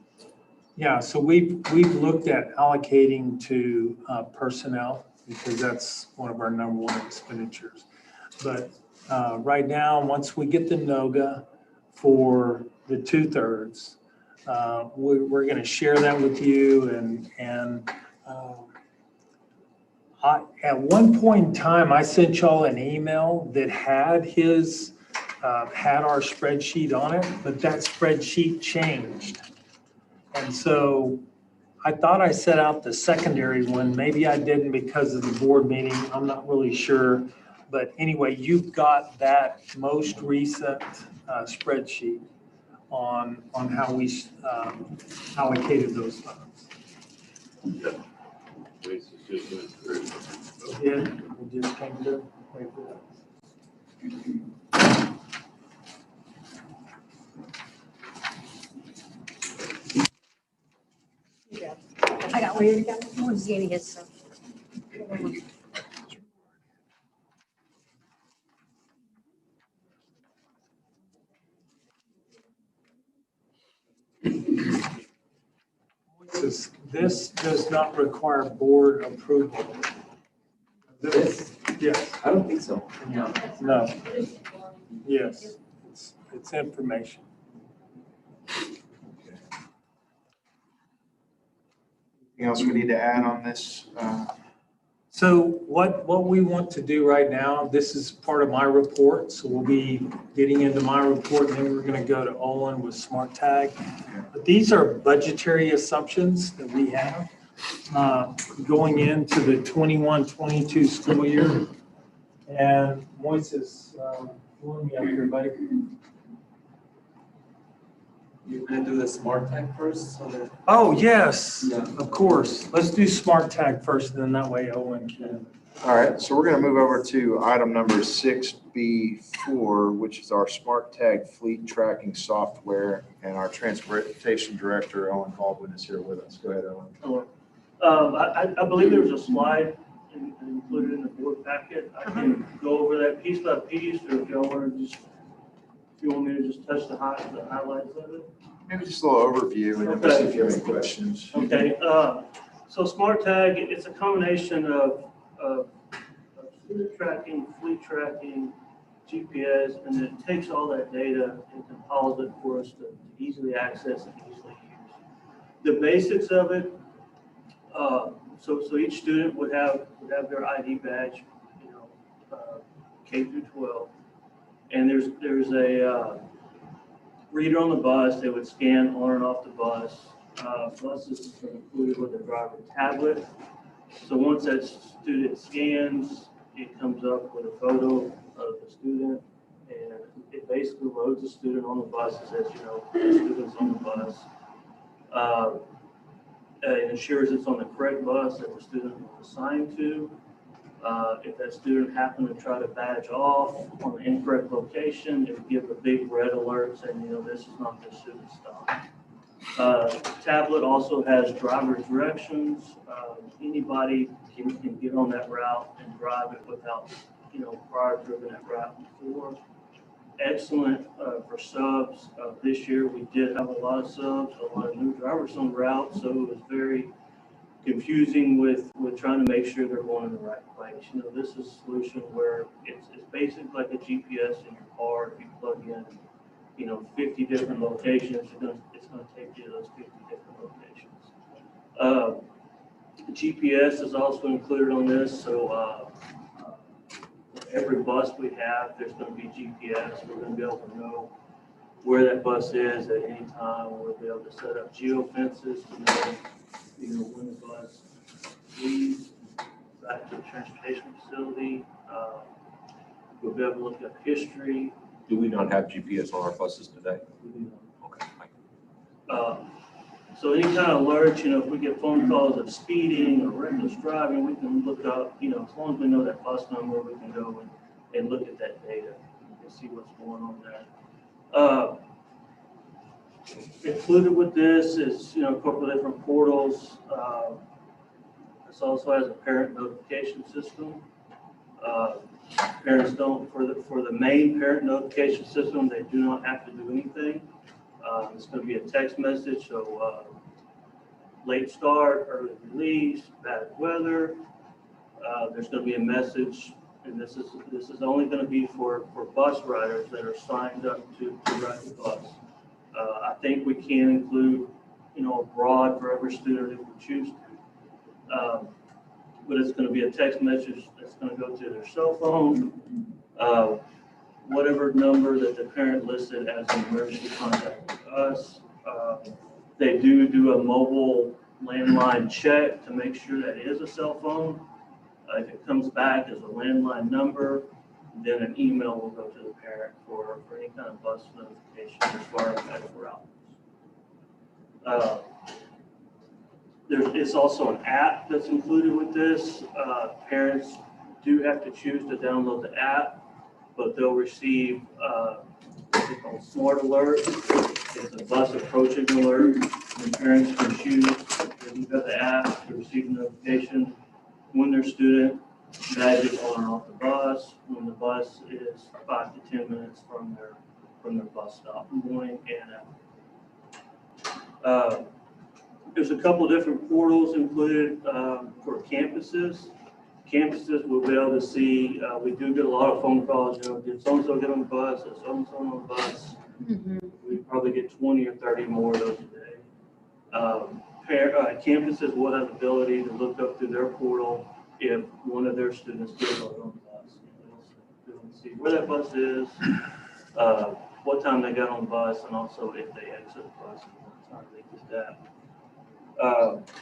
Yeah, so we've looked at allocating to personnel because that's one of our #1 expenditures. But right now, once we get the NOGA for the 2/3, we're going to share that with you. And at one point in time, I sent y'all an email that had had our spreadsheet on it, but that spreadsheet changed. And so I thought I set out the secondary one. Maybe I didn't because of the board meeting. I'm not really sure. But anyway, you've got that most recent spreadsheet on how we allocated those funds. Yeah. We just went through. Yeah, we just came to wait for that. I got one. One's getting his stuff. This does not require board approval. This? Yes, I don't think so. No. no. Yes, it's information. Anything else we need to add on this? So what we want to do right now, this is part of my report, so we'll be getting into my report, and then we're going to go to Olin with Smart Tag. But these are budgetary assumptions that we have going into the 21-22 school year. And Moises, pulling me up here, buddy. You're gonna do the smart tag first, so that. Oh, yes, Yeah. of course. Let's do Smart Tag first, and then that way Owen can. All right, so we're going to move over to item number 6B4, which is our Smart Tag fleet tracking software, and our transportation director, Owen Baldwin, is here with us. Go ahead, Owen. Hello. I believe there was a slide included in the board packet. I can go over that piece by piece, or if y'all want to just, if you want me to just touch the highlights of it. Maybe just a little overview, and then we'll see if you have any questions. Okay, so Smart Tag, it's a combination of student tracking, fleet tracking, GPS, and it takes all that data and compiles it for us to easily access and easily use. The basics of it, so each student would have their ID badge, you know, K through 12, and there's a reader on the bus. They would scan on and off the bus. Buses are included with a driver tablet. So once that student scans, it comes up with a photo of the student, and it basically loads the student on the bus. It says, you know, the student's on the bus. It ensures it's on the correct bus that the student was assigned to. If that student happened to try to badge off on the incorrect location, it would give a big red alert saying, you know, this is not the student's stop. Tablet also has driver directions. Anybody can get on that route and drive it without, you know, prior driven that route before. Excellent for subs. This year we did have a lot of subs, a lot of new drivers on the route, so it was very confusing with trying to make sure they're going in the right place. You know, this is a solution where it's basically like a GPS in your car. If you plug in, you know, 50 different locations, it's going to take you to those 50 different locations. GPS is also included on this, so every bus we have, there's going to be GPS. We're going to be able to know where that bus is at any time. We'll be able to set up geofences to know, you know, when the bus leaves back to the transportation facility. We'll be able to look up history. Do we not have GPS on our buses today? Okay. So any kind of alerts, you know, if we get phone calls of speeding or reckless driving, we can look up, you know, as long as we know that bus number, we can go and look at that data and see what's going on there. Included with this is, you know, a couple of different portals. This also has a parent notification system. Parents don't, for the main parent notification system, they do not have to do anything. It's going to be a text message, so late start, early release, bad weather. There's going to be a message, and this is only going to be for bus riders that are signed up to ride the bus. I think we can include, you know, abroad for every student if we choose to. But it's going to be a text message that's going to go to their cell phone, whatever number that the parent listed as an emergency contact with us. They do a mobile landline check to make sure that it is a cell phone. If it comes back as a landline number, then an email will go to the parent for any kind of bus notification as far as routes. It's also an app that's included with this. Parents do have to choose to download the app, but they'll receive what's called Smart Alert. It's a bus approaching alert. And parents can choose, if you've got the app, to receive a notification when their student badges on or off the bus, when the bus is 5 to 10 minutes from their bus stop, morning and afternoon. There's a couple of different portals included for campuses. Campuses will be able to see, we do get a lot of phone calls, you know, did so-and-so get on the bus, did so-and-so on the bus? We probably get 20 or 30 more of those a day. campuses will have the ability to look up through their portal if one of their students gets on the bus. They can see where that bus is, what time they got on the bus, and also if they exit the bus, and what time they did that.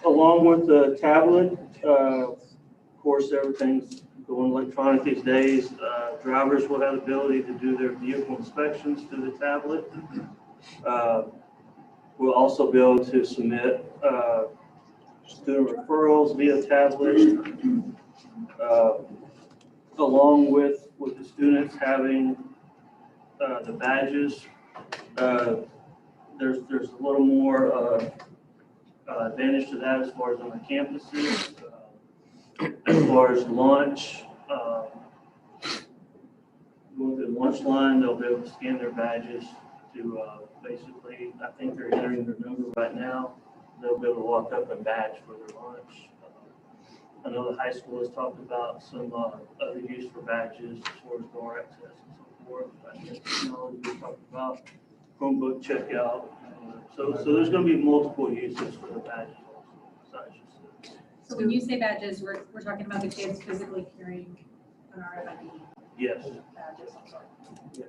Along with the tablet, of course, everything's going electronic these days. Drivers will have the ability to do their vehicle inspections through the tablet. We'll also be able to submit student referrals via tablet, along with the students having the badges. There's a little more advantage to that as far as on the campuses, as far as lunch. Going through the lunch line, they'll be able to scan their badges to basically, I think they're entering their number right now. They'll be able to walk up and badge for their lunch. I know the high school has talked about some other use for badges as far as door access and so forth. I guess technology we talked about, Chromebook checkout. So there's going to be multiple uses for the badges also, besides just So when you say badges, we're talking about the kids physically carrying an RFID yes. badges, I'm sorry. Yes.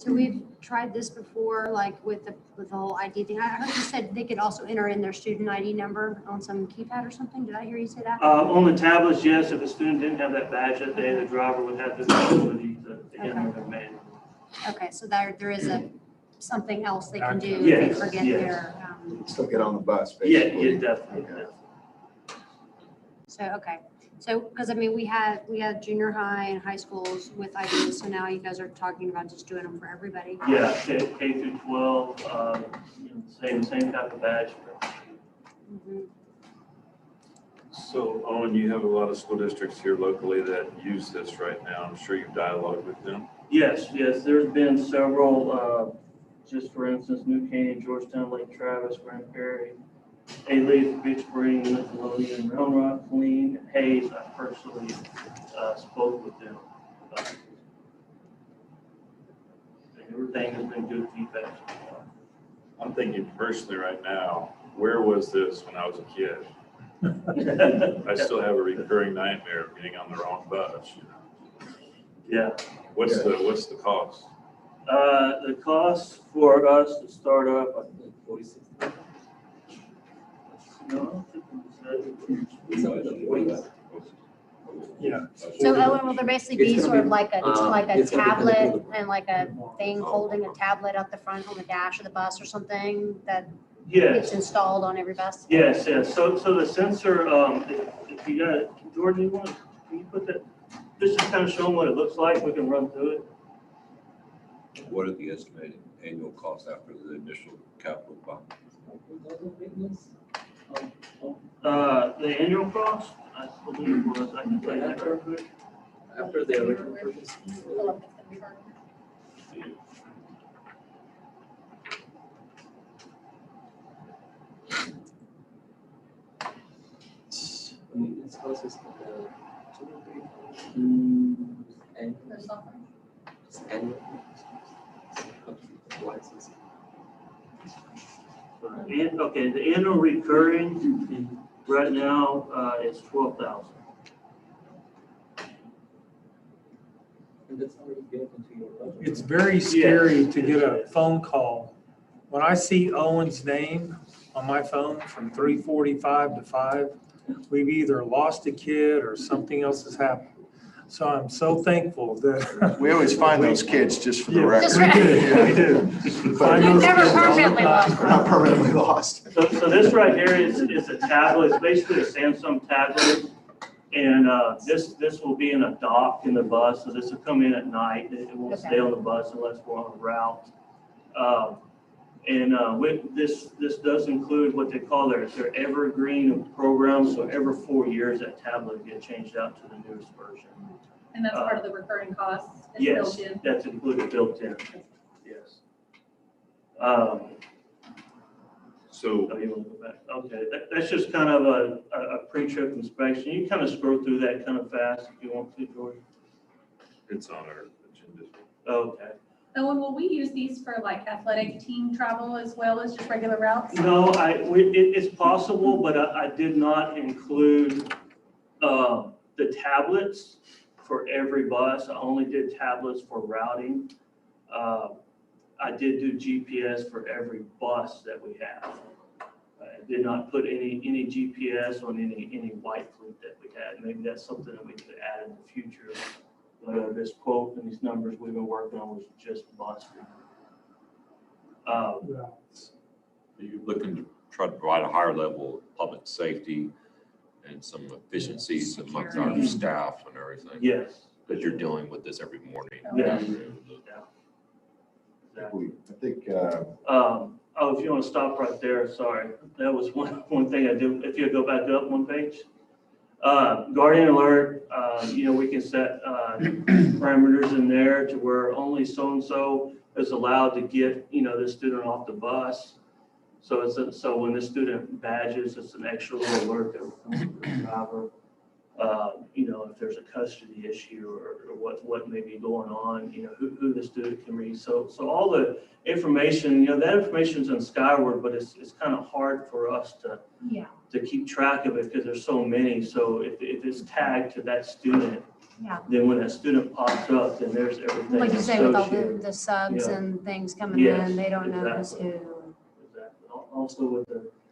So we've tried this before, like with the whole ID thing. I heard you said they could also enter in their student ID number on some keypad or something. Did I hear you say that? On the tablets, yes. If a student didn't have that badge that day, the driver would have the ability to enter their manual. Okay, so there is something else they can do if Yes, they forget yes. their, Still get on the bus, Yeah, basically. yeah, definitely. Okay. okay. So, because I mean, we had junior high and high schools with IDs, so now you guys are talking about just doing them for everybody. Yeah, K through 12, same type of badge. Mhm. So, Owen, you have a lot of school districts here locally that use this right now. I'm sure you've dialogued with them. Yes, there's been several, just for instance, New Canaan, Georgetown, Lake Travis, Grand Prairie, A-Leaf, Big Spring, Nickelodeon, Round Rock, Killeen, Hayes. I personally spoke with them about it. Everything has been good feedback. I'm thinking personally right now, where was this when I was a kid? I still have a recurring nightmare of getting on the wrong bus. Yeah. What's the cost? The cost for us to start up, I think, $46. No, Yeah. So Owen, will there basically be It's gonna sort of be- like a it's gonna be tablet and like a thing holding a tablet up the front on the dash of the bus or something that yes. gets installed on every bus? Yes. So the sensor, if you got, Jordan, can you put that, just to kind of show them what it looks like, we can run through it. What are the estimated annual costs after the initial capital bond? The annual cost, I believe was, I can tell you that real quick. After the original purchase. It's closest to the 2 or 3 and annual. License. Okay, the annual recurring right now is 12,000. And that's already built into your budget. It's very scary to get a phone call. When I see Owen's name on my phone from 3:45 to 5, we've either lost a kid or something else has happened. So I'm so thankful that. We always find those kids just for the record. Just right. We do. Find those Never kids all the permanently time. lost. We're not permanently lost. So this right here is a tablet, it's basically a Samsung tablet. And this will be in a dock in the bus, so this will come in at night. It won't stay on the bus unless we're on a route. With this does include what they call their evergreen program. So every 4 years, that tablet will get changed out to the newest version. And that's part of the recurring costs. It's Yes, built in. that's included built in. Yes. So, Oh, you want to go back? Okay, that's just kind of a pre-trip inspection. You kind of scroll through that kind of fast if you want to, George. it's on our agenda. Okay. Owen, will we use these for like athletic team travel as well as just regular routes? No, it's possible, but I did not include the tablets for every bus. I only did tablets for routing. I did do GPS for every bus that we have. I did not put any GPS on any white fleet that we had. Maybe that's something that we could add in the future. But this quote and these numbers we've been working on was just bus. You're looking to try to provide a higher level of public safety and some efficiencies amongst our staff and everything. Yes. Because you're dealing with this every morning. Yeah. I think, Oh, if you want to stop right there, sorry. That was one thing I do. If you go back up one page. Guardian alert, we can set parameters in there to where only so-and-so is allowed to get, the student off the bus. So so when the student badges, it's an extra little alert that will come to the driver. If there's a custody issue or what may be going on, who the student can read. So all the information, that information's in Skyward, but it's kind of hard for us to keep track of it because there's so many. So if it's tagged to that student, then when that student pops up, then there's everything. Like you say, with all the subs and things coming in, they don't know who's who. Exactly. Also with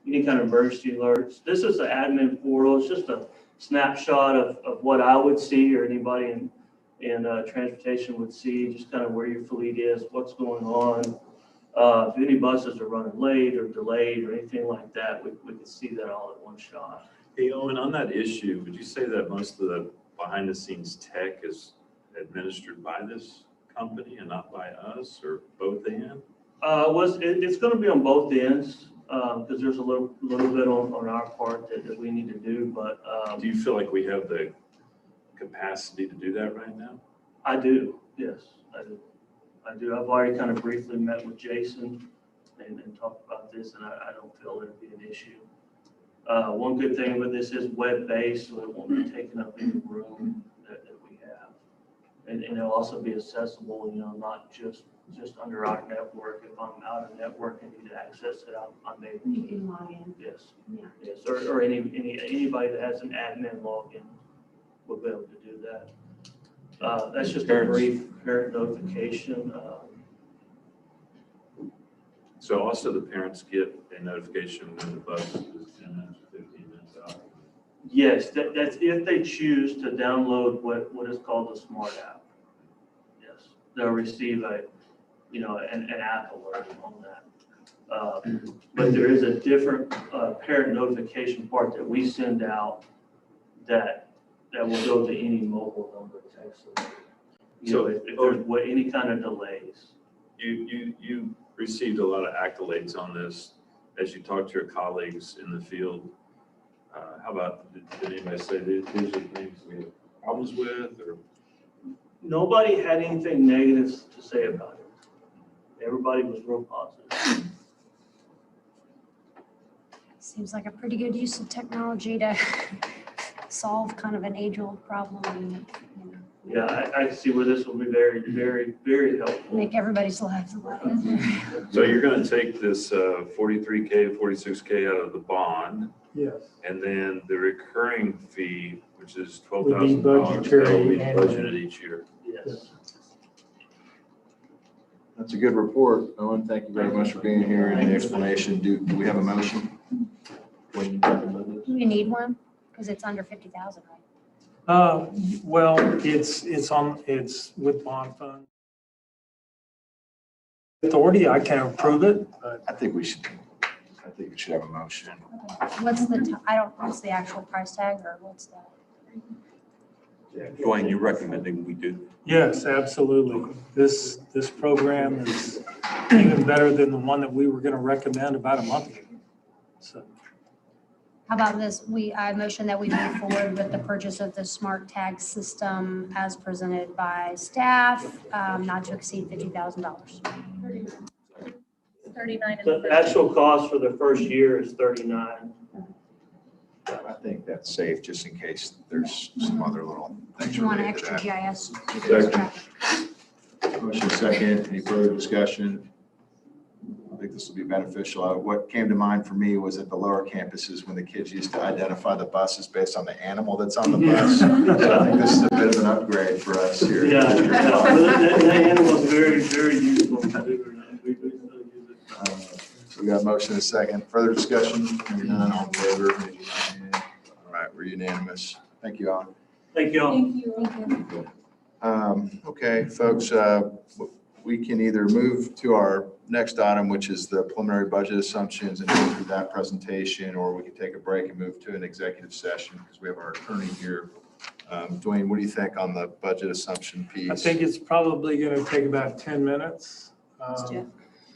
any kind of emergency alerts. This is the admin portal. It's just a snapshot of what I would see or anybody in transportation would see, just kind of where your fleet is, what's going on. If any buses are running late or delayed or anything like that, we can see that all at one shot. Hey, Owen, on that issue, would you say that most of the behind the scenes tech is administered by this company and not by us, or both ends? It's going to be on both ends because there's a little bit on our part that we need to do. But do you feel like we have the capacity to do that right now? I do. Yes, I do. I've already kind of briefly met with Jason and talked about this, and I don't feel it'd be an issue. One good thing with this is web-based, so it won't be taking up any room that we have. And it'll also be accessible, not just under our network. If I'm out of network and need to access it, I'm able to. You can log in. Yes. Yeah. Yes, or anybody that has an admin login will be able to do that. That's just a brief parent notification. So also the parents get a notification when the bus is 10 minutes, 15 minutes out? Yes, that's if they choose to download what is called a smart app. Yes, they'll receive an app alert on that. But there is a different parent notification part that we send out that will go to any mobile number text. So if there's any kind of delays. You received a lot of accolades on this as you talked to your colleagues in the field. How about, did anybody say these are things we have problems with, or? Nobody had anything negative to say about it. Everybody was real positive. Seems like a pretty good use of technology to solve kind of an age-old problem. Yeah, I see where this will be very, very, very helpful. Make everybody's lives a lot easier. So you're going to take this 43K to 46K out of the bond. Yes. And then the recurring fee, which is Would be $12,000, that will be budgetary budgeted each year. Yes. that's a good report. Owen, thank you very much for being here and the explanation. Do we have a motion? Do you need one? Because it's under 50,000, right? Well, it's with bond fund authority. I can approve it, but I think we should have a motion. What's the actual price tag or what's that? Dwayne, you recommending we do? yes, absolutely. This program is even better than the one that we were going to recommend about a month ago. So. How about this? I motion that we move forward with the purchase of the smart tag system as presented by staff, not to exceed $50,000. 39. The actual cost for the first year is $39. I think that's safe, just in case there's some other little things Do you want an related to extra that. GIS? Motion second. Any further discussion? I think this will be beneficial. What came to mind for me was at the lower campuses when the kids used to identify the buses based on the animal that's on the bus. So I think this is a bit of an upgrade for us here. Yeah, that animal is very, very useful. So we got a motion and a second. Further discussion? Hearing none, all in favor? Raise your hand. All right, we're unanimous. Thank you all. Thank you all. Thank you. Okay, folks, we can either move to our next item, which is the preliminary budget assumptions, and go through that presentation, or we can take a break and move to an executive session because we have our attorney here. Dwayne, what do you think on the budget assumption piece? I think it's probably going to take about 10 minutes.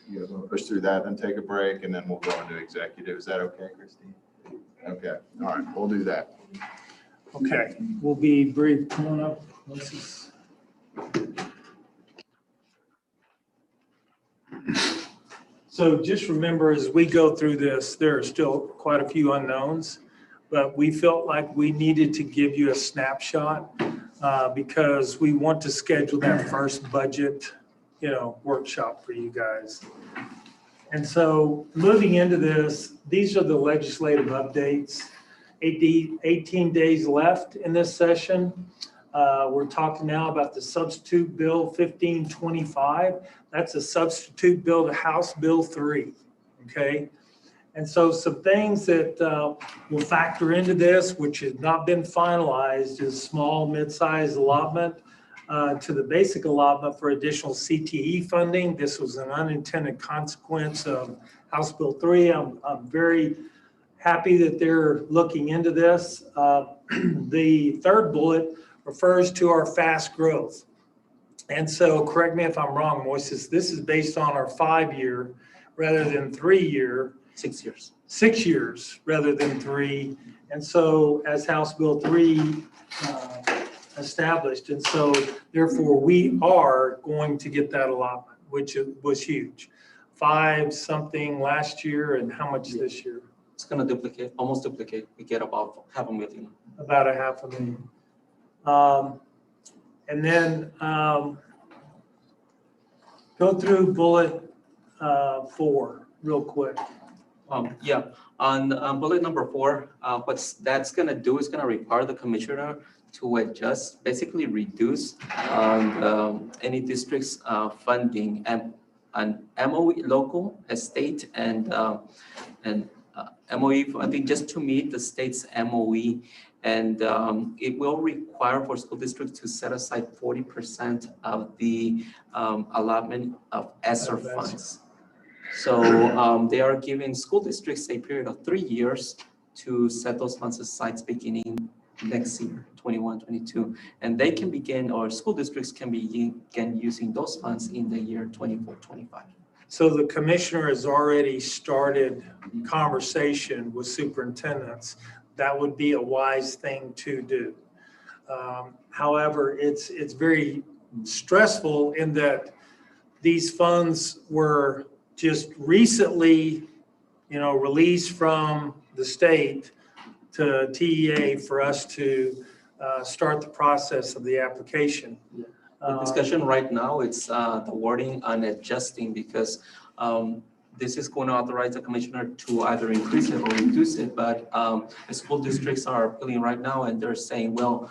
You want to push through that, then take a break, and then we'll go into executive. Is that okay, Christine? Okay, all right, we'll do that. Okay, we'll be brief. Come on up. So just remember, as we go through this, there are still quite a few unknowns, but we felt like we needed to give you a snapshot because we want to schedule that first budget, workshop for you guys. And so moving into this, these are the legislative updates. 18 days left in this session. We're talking now about the substitute bill 1525. That's a substitute bill to House Bill 3, okay? And so some things that will factor into this, which has not been finalized, is small, mid-sized allotment to the basic allotment for additional CTE funding. This was an unintended consequence of House Bill 3. I'm very happy that they're looking into this. The third bullet refers to our fast growth. And so correct me if I'm wrong, Moises, this is based on our 5-year rather than 3-year. 6 years. 6 years rather than 3. And so as House Bill 3 established, and so therefore we are going to get that allotment, which was huge. 5 something last year, and how much this year? It's going to duplicate, almost duplicate. We get about $500,000. About $500,000. And then go through bullet 4 real quick. Yeah, on bullet number 4, what's that's going to do is going to require the commissioner to adjust, basically reduce any district's funding and an MOE, local, a state, and MOE funding just to meet the state's MOE. And it will require for school districts to set aside 40% of the allotment of ESSER funds. So they are giving school districts a period of 3 years to set those funds aside beginning next year, 21-22. And they can begin, or school districts can begin using those funds in the year 24-25. So the commissioner has already started conversation with superintendents. That would be a wise thing to do. However, it's very stressful in that these funds were just recently, released from the state to TEA for us to start the process of the application. The discussion right now, it's the wording on adjusting because this is going to authorize the commissioner to either increase it or reduce it, but the school districts are appealing right now and they're saying, well,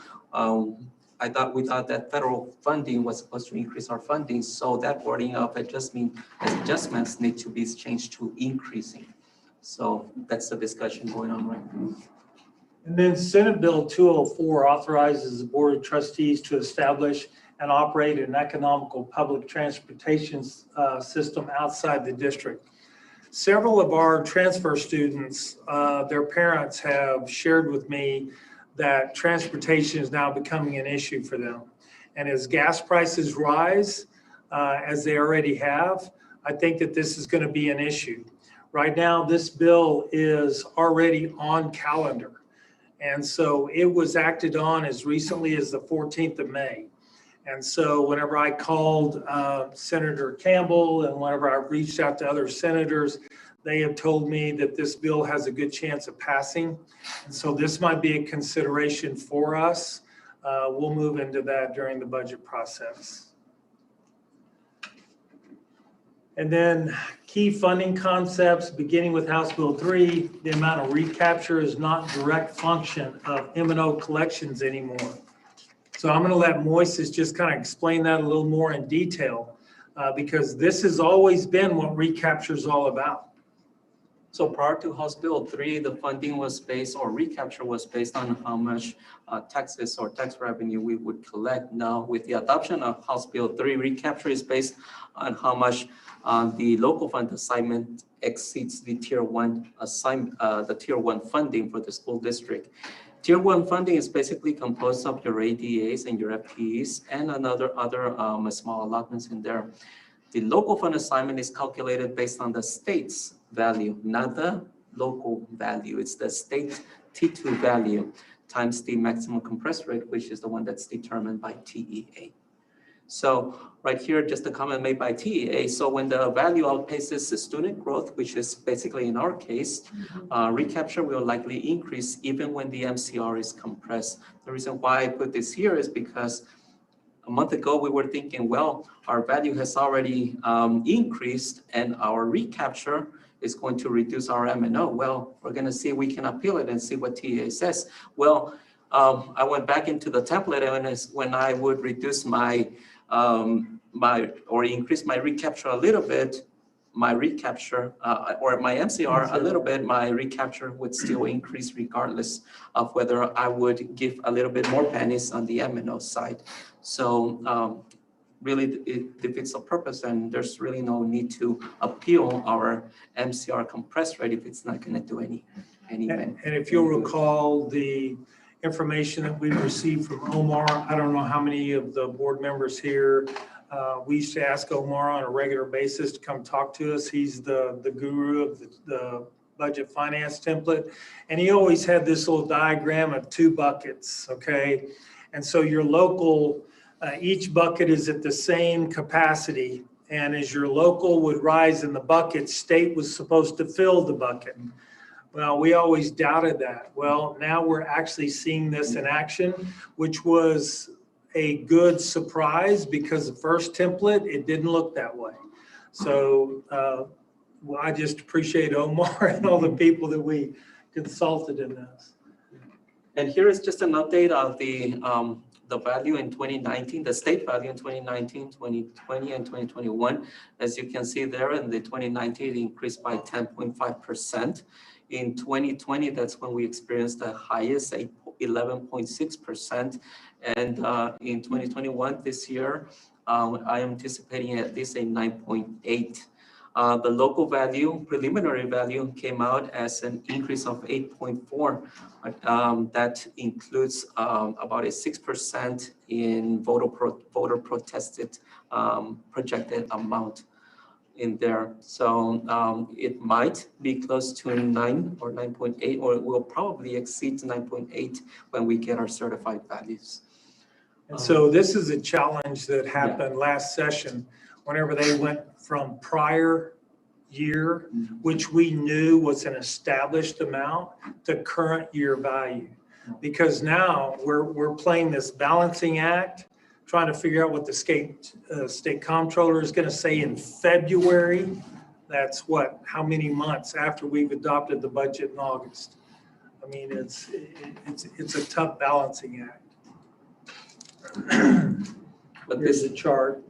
we thought that federal funding was supposed to increase our funding, so that wording of adjustments need to be changed to increasing. So that's the discussion going on right now. And then Senate Bill 204 authorizes the Board of Trustees to establish and operate an economical public transportation system outside the district. Several of our transfer students, their parents have shared with me that transportation is now becoming an issue for them. And as gas prices rise, as they already have, I think that this is going to be an issue. Right now, this bill is already on calendar. And so it was acted on as recently as the 14th of May. And so whenever I called Senator Campbell and whenever I reached out to other senators, they have told me that this bill has a good chance of passing. And so this might be a consideration for us. We'll move into that during the budget process. And then key funding concepts, beginning with House Bill 3, the amount of recapture is not direct function of M&O collections anymore. So I'm going to let Moises just kind of explain that a little more in detail, because this has always been what recapture is all about. So prior to House Bill 3, the funding was based, or recapture was based on how much taxes or tax revenue we would collect. Now, with the adoption of House Bill 3, recapture is based on how much the local fund assignment exceeds the Tier 1 funding for the school district. Tier 1 funding is basically composed of your ADAs and your FTEs and other small allotments in there. The local fund assignment is calculated based on the state's value, not the local value. It's the state T2 value times the maximum compressed rate, which is the one that's determined by TEA. So right here, just a comment made by TEA. So when the value outpaces the student growth, which is basically in our case, recapture will likely increase even when the MCR is compressed. The reason why I put this here is because a month ago, we were thinking, well, our value has already increased and our recapture is going to reduce our M&O. Well, we're going to see if we can appeal it and see what TEA says. Well, I went back into the template, and when I would reduce or increase my recapture a little bit, my recapture or my MCR a little bit, my recapture would still increase regardless of whether I would give a little bit more pennies on the M&O side. So really it defeats the purpose, and there's really no need to appeal our MCR compressed rate if it's not going to do any And if you'll recall the information that we received from Omar, I don't know how many of the board members here, we used to ask Omar on a regular basis to come talk to us. He's the guru of the budget finance template. And he always had this little diagram of 2 buckets, okay? And so your local, each bucket is at the same capacity. And as your local would rise in the bucket, state was supposed to fill the bucket. Well, we always doubted that. Well, now we're actually seeing this in action, which was a good surprise because the first template, it didn't look that way. So well, I just appreciate Omar and all the people that we consulted in this. And here is just an update of the value in 2019, the state value in 2019, 2020, and 2021. As you can see there, in the 2019, it increased by 10.5%. In 2020, that's when we experienced the highest, 11.6%. And in 2021, this year, I am anticipating at least a 9.8%. The local value, preliminary value, came out as an increase of 8.4%. That includes about a 6% in voter protested projected amount in there. So it might be close to 9 or 9.8, or it will probably exceed 9.8 when we get our certified values. And so this is a challenge that happened last session, whenever they went from prior year, which we knew was an established amount, to current year value. Because now we're playing this balancing act, trying to figure out what the state comptroller is going to say in February. That's what, how many months after we've adopted the budget in August? I mean, it's a tough balancing act. But Here's the chart.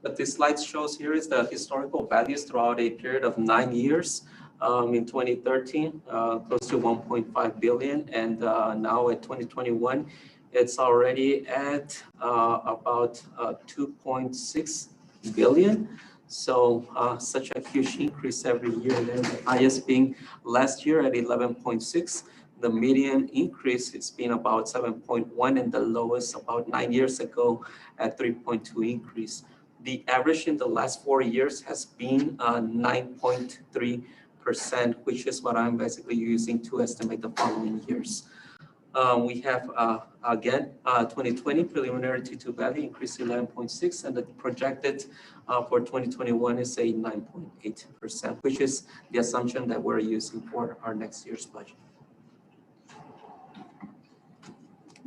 But this slide shows here is the historical values throughout a period of 9 years. In 2013, close to 1.5 billion, and now at 2021, it's already at about 2.6 billion. So such a huge increase every year. And the highest being last year at 11.6. The median increase has been about 7.1, and the lowest about 9 years ago at 3.2 increase. The average in the last 4 years has been 9.3%, which is what I'm basically using to estimate the following years. We have, again, 2020 preliminary T2 value increased 11.6, and the projected for 2021 is a 9.8%, which is the assumption that we're using for our next year's budget.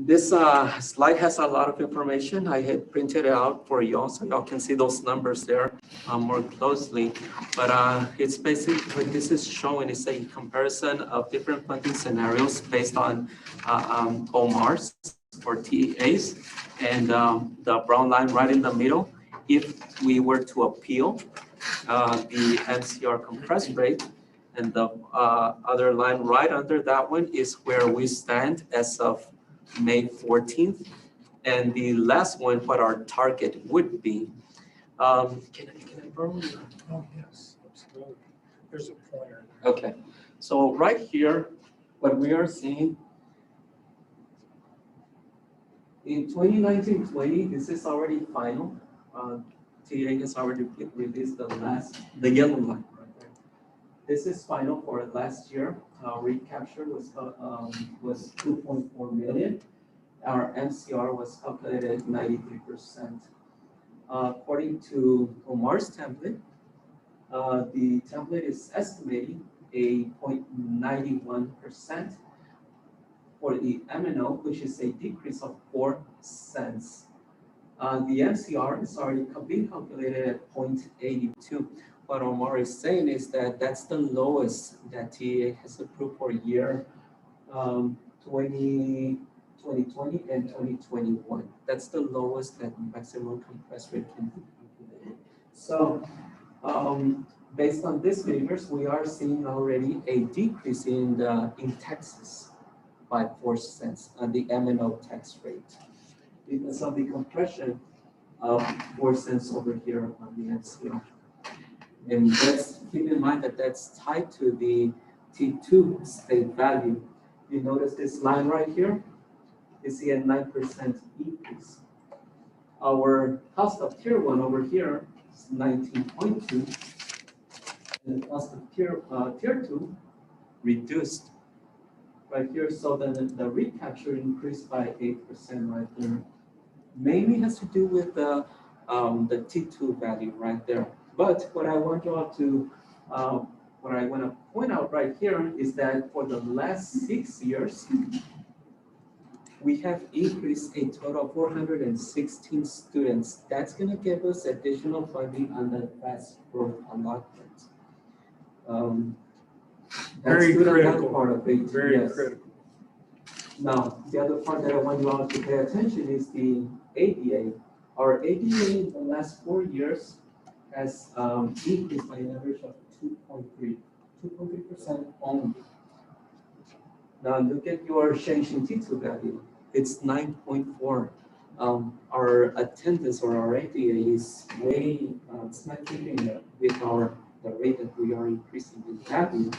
This slide has a lot of information. I had printed it out for y'all, so y'all can see those numbers there more closely. But it's basically what this is showing is a comparison of different funding scenarios based on OMRs or TAs, and the brown line right in the middle. If we were to appeal the MCR compressed rate, and the other line right under that one is where we stand as of May 14th. And the last one, what our target would be. Can I borrow your? Oh, yes, absolutely. There's a pointer. Okay, so right here, what we are seeing in 2019-20, this is already final. TA has already released the yellow line right there. This is final for last year. Recapture was 2.4 million. Our MCR was calculated at 93%. According to Omar's template, the template is estimating a 0.91% for the MNO, which is a decrease of 4 cents. The MCR is already being calculated at 0.82. What Omar is saying is that that's the lowest that TA has approved for year 2020 and 2021. That's the lowest that maximum compressed rate can be calculated. So based on these figures, we are seeing already a decrease in Texas by 4 cents on the MNO tax rate because of the compression of 4 cents over here on the MCR. And let's keep in mind that that's tied to the T2 state value. You notice this line right here? You see a 9% increase. Our cost of tier 1 over here is 19.2, and the cost of tier 2 reduced right here. So then the recapture increased by 8% right there. Mainly has to do with the T2 value right there. But what I want you all to, what I want to point out right here is that for the last 6 years, we have increased a total of 416 students. That's going to give us additional funding on the fast growth allotment. Very critical. Part of it. Very Yes. critical. Now, the other part that I want you all to pay attention is the ADA. Our ADA in the last 4 years has increased by an average of 2.3% only. Now look at your change in T2 value. It's 9.4. Our attendance or our ADA is way, it's not keeping up with the rate that we are increasing in value.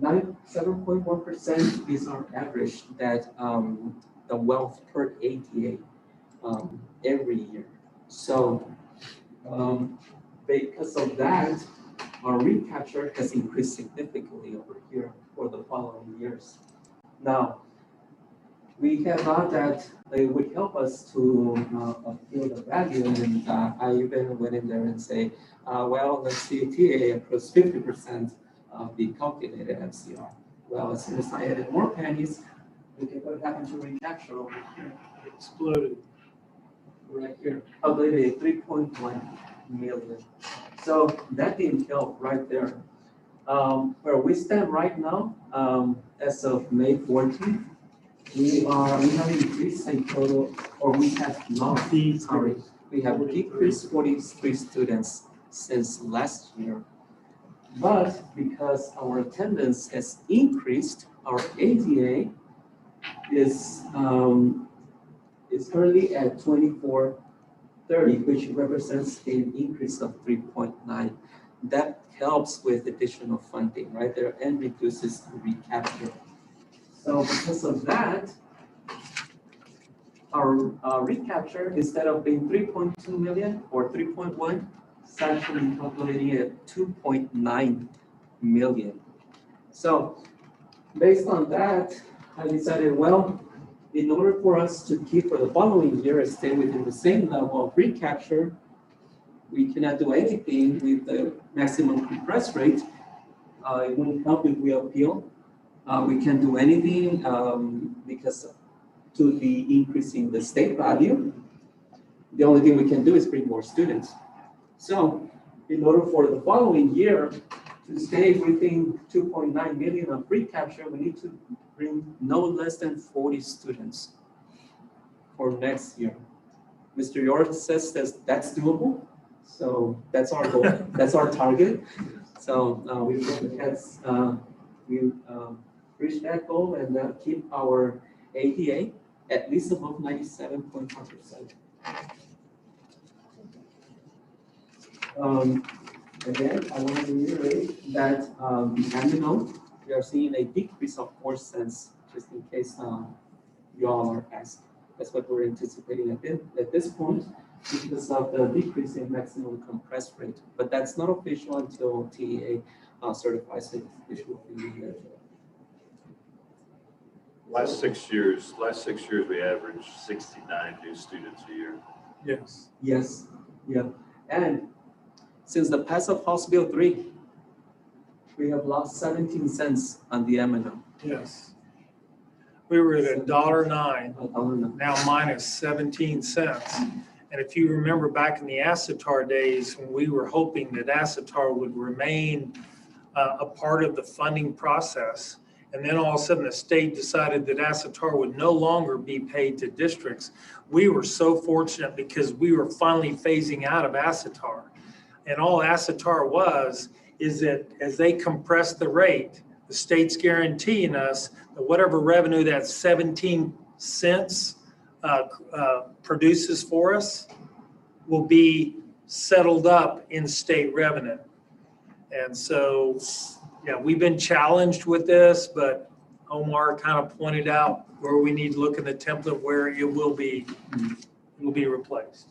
7.1% is our average that the wealth per ADA every year. So because of that, our recapture has increased significantly over here for the following years. Now, we have thought that it would help us to appeal the value, and I even went in there and say, well, let's see TA across 50% of the calculated MCR. Well, as soon as I added more pennies, look at what happened to recapture over here. It exploded. Right here, calculated 3.1 million. So that didn't help right there. Where we stand right now, as of May 14th, we have increased a total, or we have decreased 43 students since last year. But because our attendance has increased, our ADA is currently at 2430, which represents an increase of 3.9. That helps with additional funding right there and reduces the recapture. So because of that, our recapture, instead of being 3.2 million or 3.1, it's actually calculating at 2.9 million. So based on that, I decided, well, in order for us to keep for the following year and stay within the same level of recapture, we cannot do anything with the maximum compressed rate. It won't help if we appeal. We can't do anything because to the increase in the state value, the only thing we can do is bring more students. So in order for the following year to stay within 2.9 million of recapture, we need to bring no less than 40 students for next year. Mr. York says that's doable. So that's our goal, that's our target. So we reach that goal and keep our ADA at least above 97.5%. Again, I want to reiterate that the annual, we are seeing a decrease of 4 cents, just in case you all are asked. That's what we're anticipating at this point because of the decrease in maximum compressed rate. But that's not official until TEA certifies it official. Last 6 years, we averaged 69 new students a year. Yes. Yes, yeah. And since the pass of House Bill 3, we have lost 17 cents on the M&O. Yes. We were at $1.09, $1.09. now minus 17 cents. And if you remember back in the acetar days, when we were hoping that acetar would remain a part of the funding process, and then all of a sudden the state decided that acetar would no longer be paid to districts, we were so fortunate because we were finally phasing out of acetar. And all acetar is that as they compress the rate, the state's guaranteeing us that whatever revenue that 17 cents produces for us will be settled up in state revenue. And so, yeah, we've been challenged with this, but Omar kind of pointed out where we need to look in the template where it will be replaced.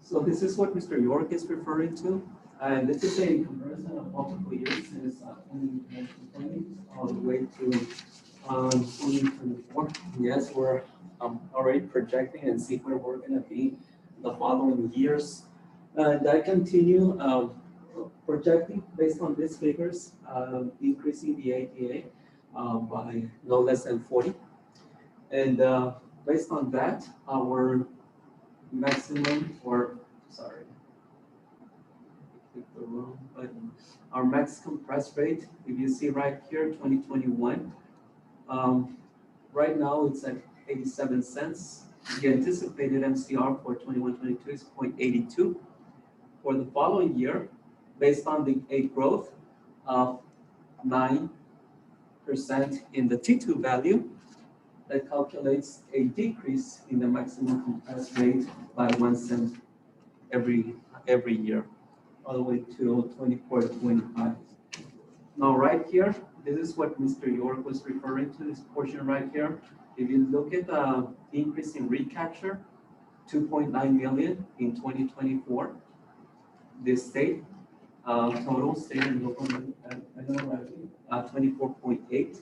So this is what Mr. York is referring to. And this is a comparison of multiple years since 2020 all the way to 2024. Yes, we're already projecting and see where we're going to be the following years. And I continue projecting based on these figures, increasing the ADA by no less than 40. And based on that, our maximum, the wrong button. Our max compress rate, if you see right here, 2021, right now it's at 87 cents. The anticipated MCR for 21-22 is 0.82. For the following year, based on a growth of 9% in the T2 value, that calculates a decrease in the maximum compress rate by 1 cent every year, all the way to 24-25. Now, right here, this is what Mr. York was referring to, this portion right here. If you look at the increase in recapture, 2.9 million in 2024, the state total state and local revenue, 24.8,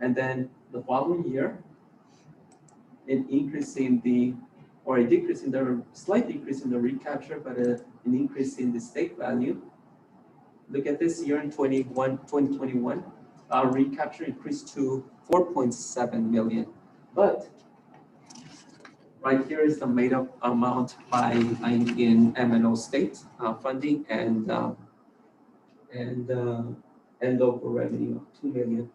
and then the following year, an increase in the, or a decrease in the, slight decrease in the recapture, but an increase in the state value. Look at this year in 2021, our recapture increased to 4.7 million. But right here is the made up amount by in M&O state funding and local revenue of 2 million.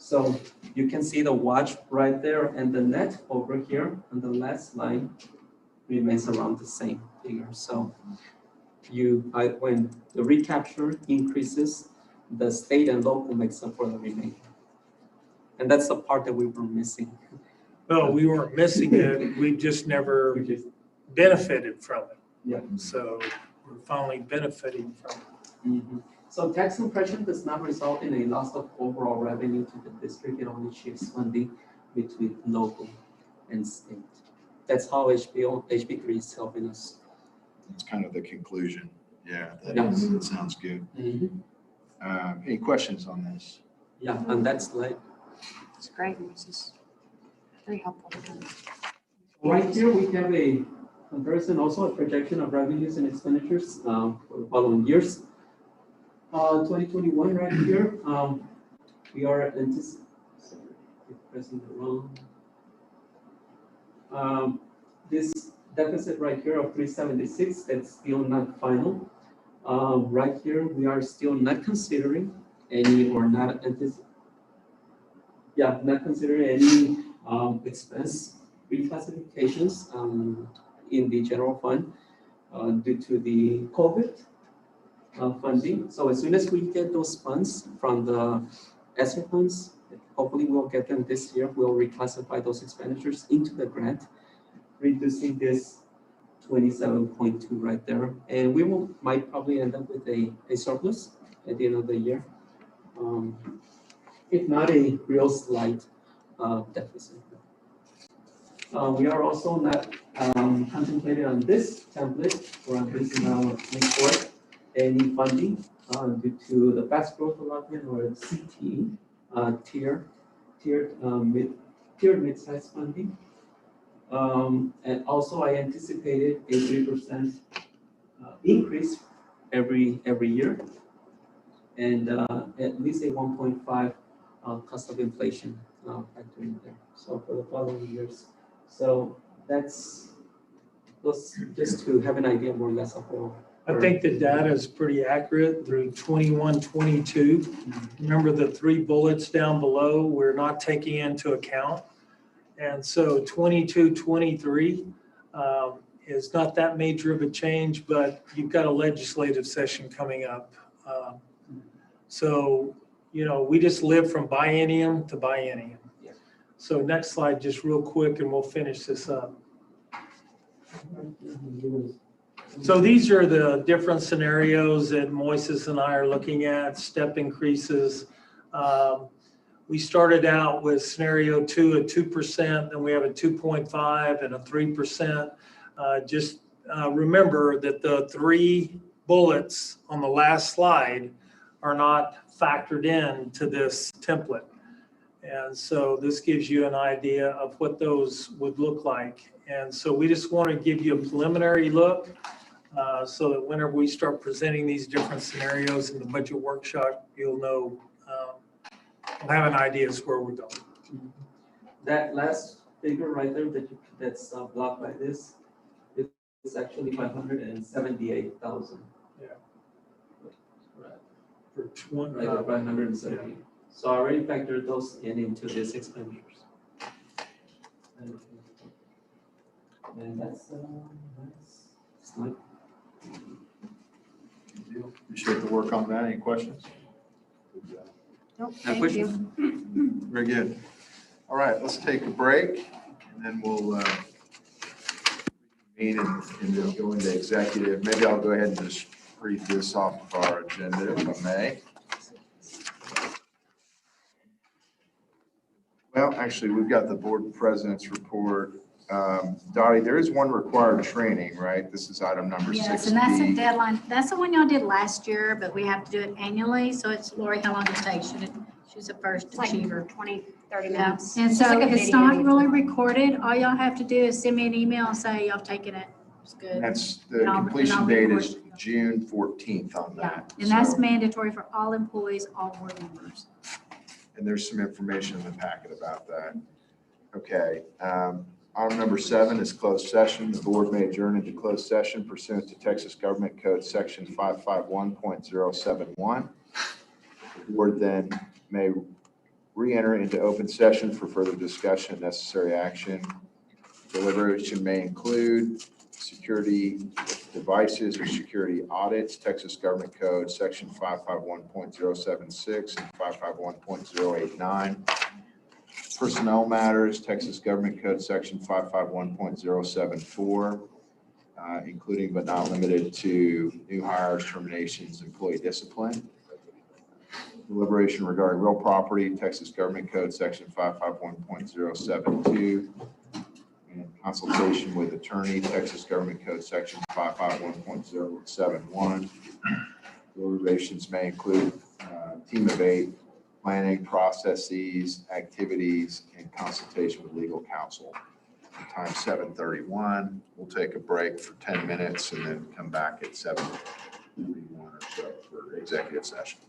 So you can see the watch right there, and the net over here on the last line remains around the same figure. So when the recapture increases, the state and local makes up for the remainder. And that's the part that we were missing. Well, we weren't missing it, we just never benefited from it. Yeah. So we're finally benefiting from it. Mm-hmm. So tax compression does not result in a loss of overall revenue to the district. It only shifts funding between local and state. That's how HB3 is helping us. That's kind of the conclusion. Yeah, Yes. that sounds good. Mm-hmm. Any questions on this? Yeah, on that slide. It's great. This is very helpful. Right here, we have a comparison, also a projection of revenues and expenditures for the following years. 2021 right here, we are pressing the wrong. This deficit right here of 376, that's still not final. Right here, we are still not considering any or not not considering any expense reclassifications in the general fund due to the COVID funding. So as soon as we get those funds from the ESSER funds, hopefully we'll get them this year, we'll reclassify those expenditures into the grant, reducing this 27.2 right there. And we might probably end up with a surplus at the end of the year. If not a real slight deficit. We are also not contemplating on this template or on this report any funding due to the fast growth allotment or CT tiered mid-size funding. And also I anticipated a 3% increase every year, and at least a 1.5 cost of inflation factor in there. So for the following years, so that's just to have an idea more or less of all. I think the data is pretty accurate through 21, 22. Remember the 3 bullets down below, we're not taking into account. And so 22, 23 is not that major of a change, but you've got a legislative session coming up. So, you know, we just live from biennium to biennium. Yeah. So next slide, just real quick, and we'll finish this up. So these are the different scenarios that Moises and I are looking at, step increases. We started out with scenario 2 at 2%, then we have a 2.5 and a 3%. Just remember that the 3 bullets on the last slide are not factored in to this template. And so this gives you an idea of what those would look like. And so we just want to give you a preliminary look so that whenever we start presenting these different scenarios in the budget workshop, you'll know, we'll have an idea as where we're going. That last figure right there that's blocked by this, it's actually 578,000. Yeah. For 20, 570. So I already factored those into these expenditures. And that's not. Appreciate the work on that. Any questions? Nope, No thank you. Very good. All right, let's take a break and then we'll meet and then go into executive. Maybe I'll go ahead and just read this off of our agenda if I may. Well, actually, we've got the board president's report. Dottie, there is one required training, right? This is item number 6B. Yes, and that's a deadline. That's the one y'all did last year, but we have to do it annually. So it's, Lori, how long it takes? She's a first It's like achiever. 20, 30 Yeah. minutes. And It's so like a it's video. not really recorded. All y'all have to do is send me an email and say y'all taken it. It's good. That's the And I'll completion date is record it. June 14th on Yeah, that. and that's So- mandatory for all employees, all board members. And there's some information in the packet about that. Okay. Item number 7 is closed session. The board may adjourn into closed session pursuant to Texas Government Code Section 551.071. The board then may re-enter into open session for further discussion and necessary action. Deliberation may include security devices or security audits, Texas Government Code Section 551.076 and 551.089. Personnel matters, Texas Government Code Section 551.074, including but not limited to new hires, terminations, employee discipline. Deliberation regarding real property, Texas Government Code Section 551.072. And consultation with attorney, Texas Government Code Section 551.071. Deliberations may include team of 8, planning, processes, activities, and consultation with legal counsel. Time 7:31. We'll take a break for 10 minutes and then come back at 7:31 or so for executive session.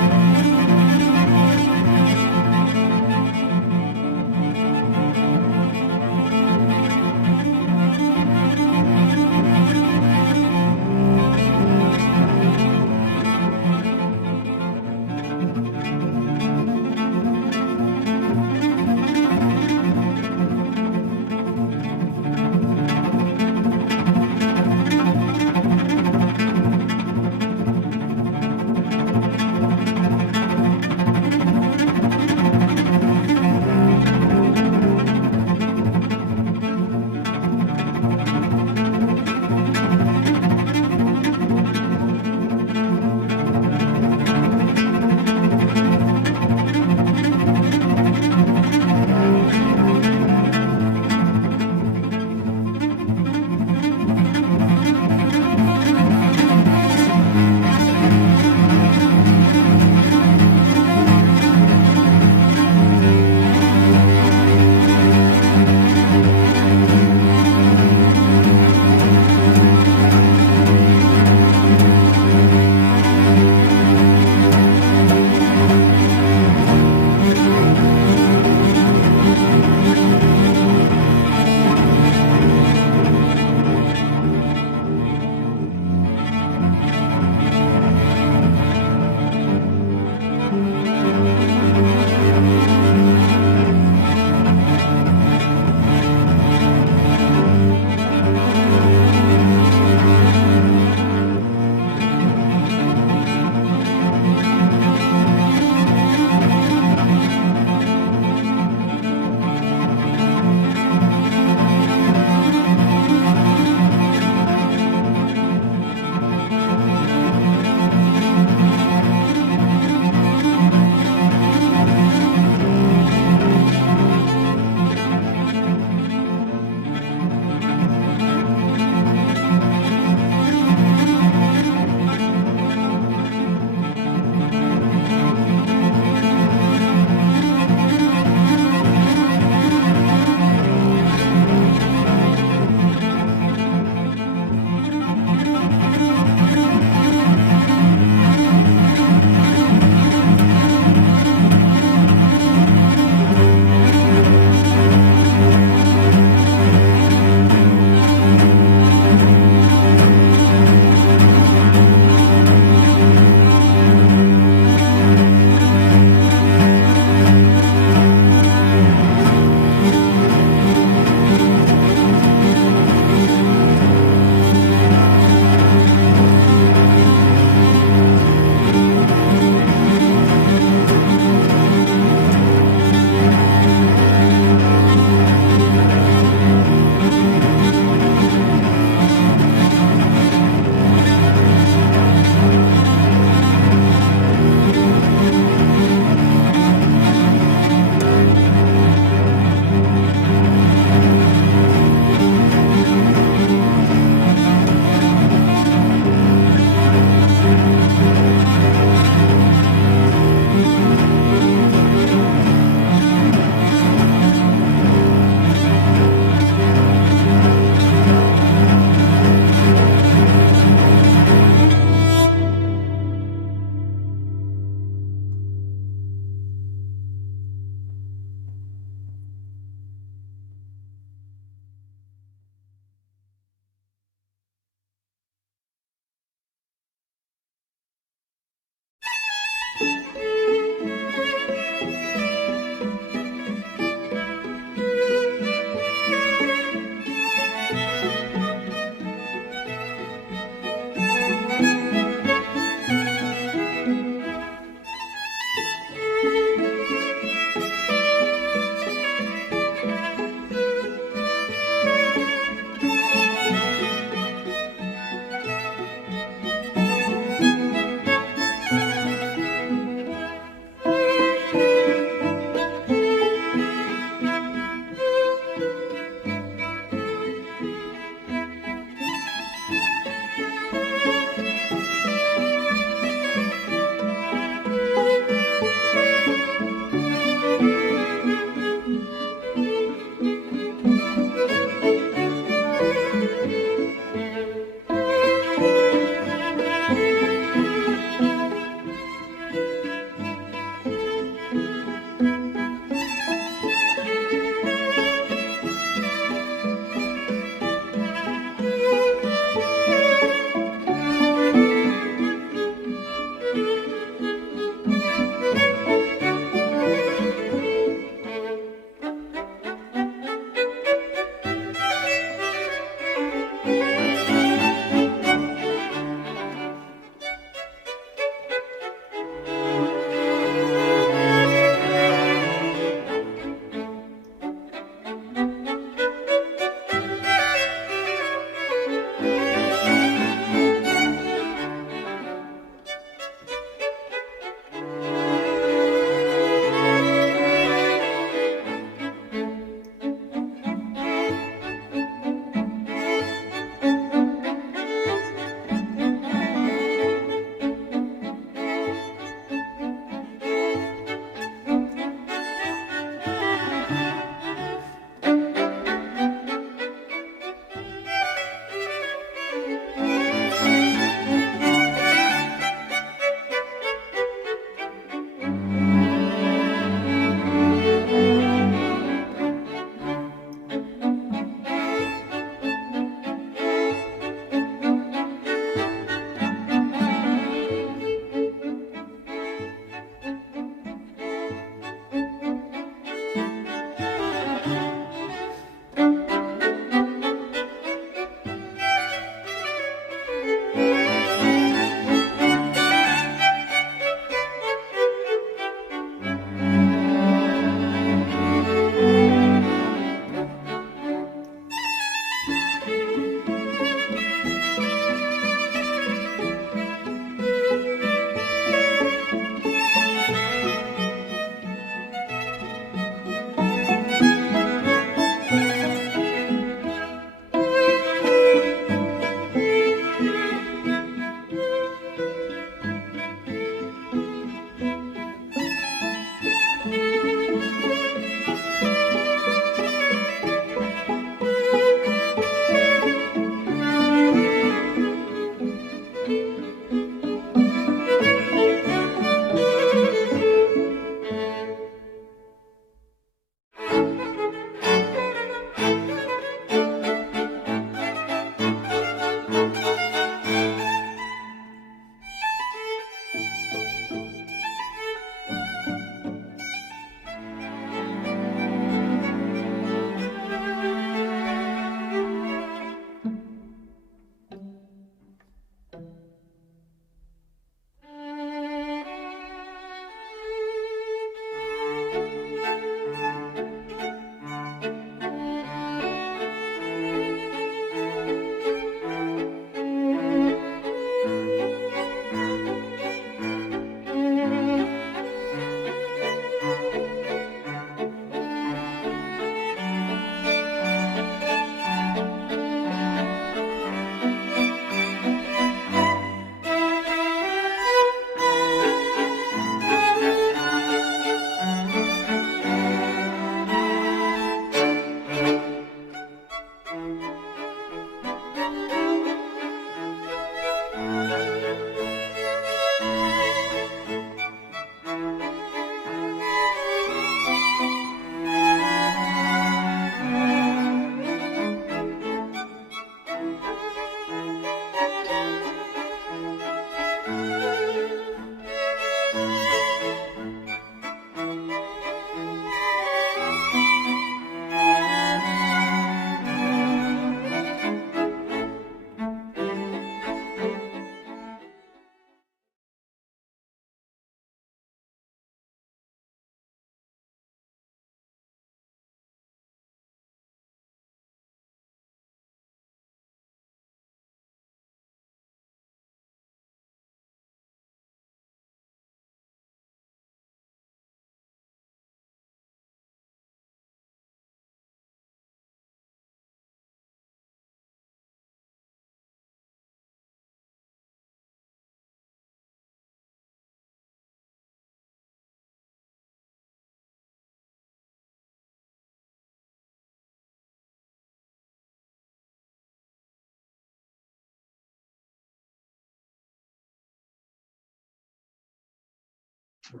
Okay,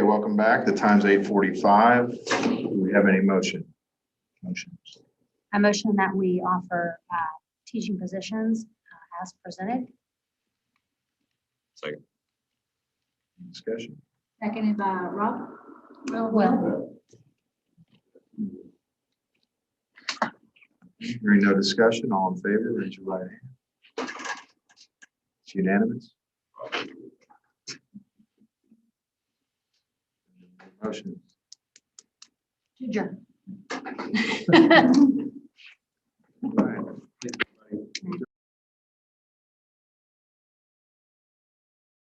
welcome back. The time's 8:45. Do we have any motions? I motion that we offer teaching positions as presented. Second. Discussion? Seconded by Rob. Will. Hearing no discussion, all in favor, raise your right hand. It's unanimous. Motion. Adjourn.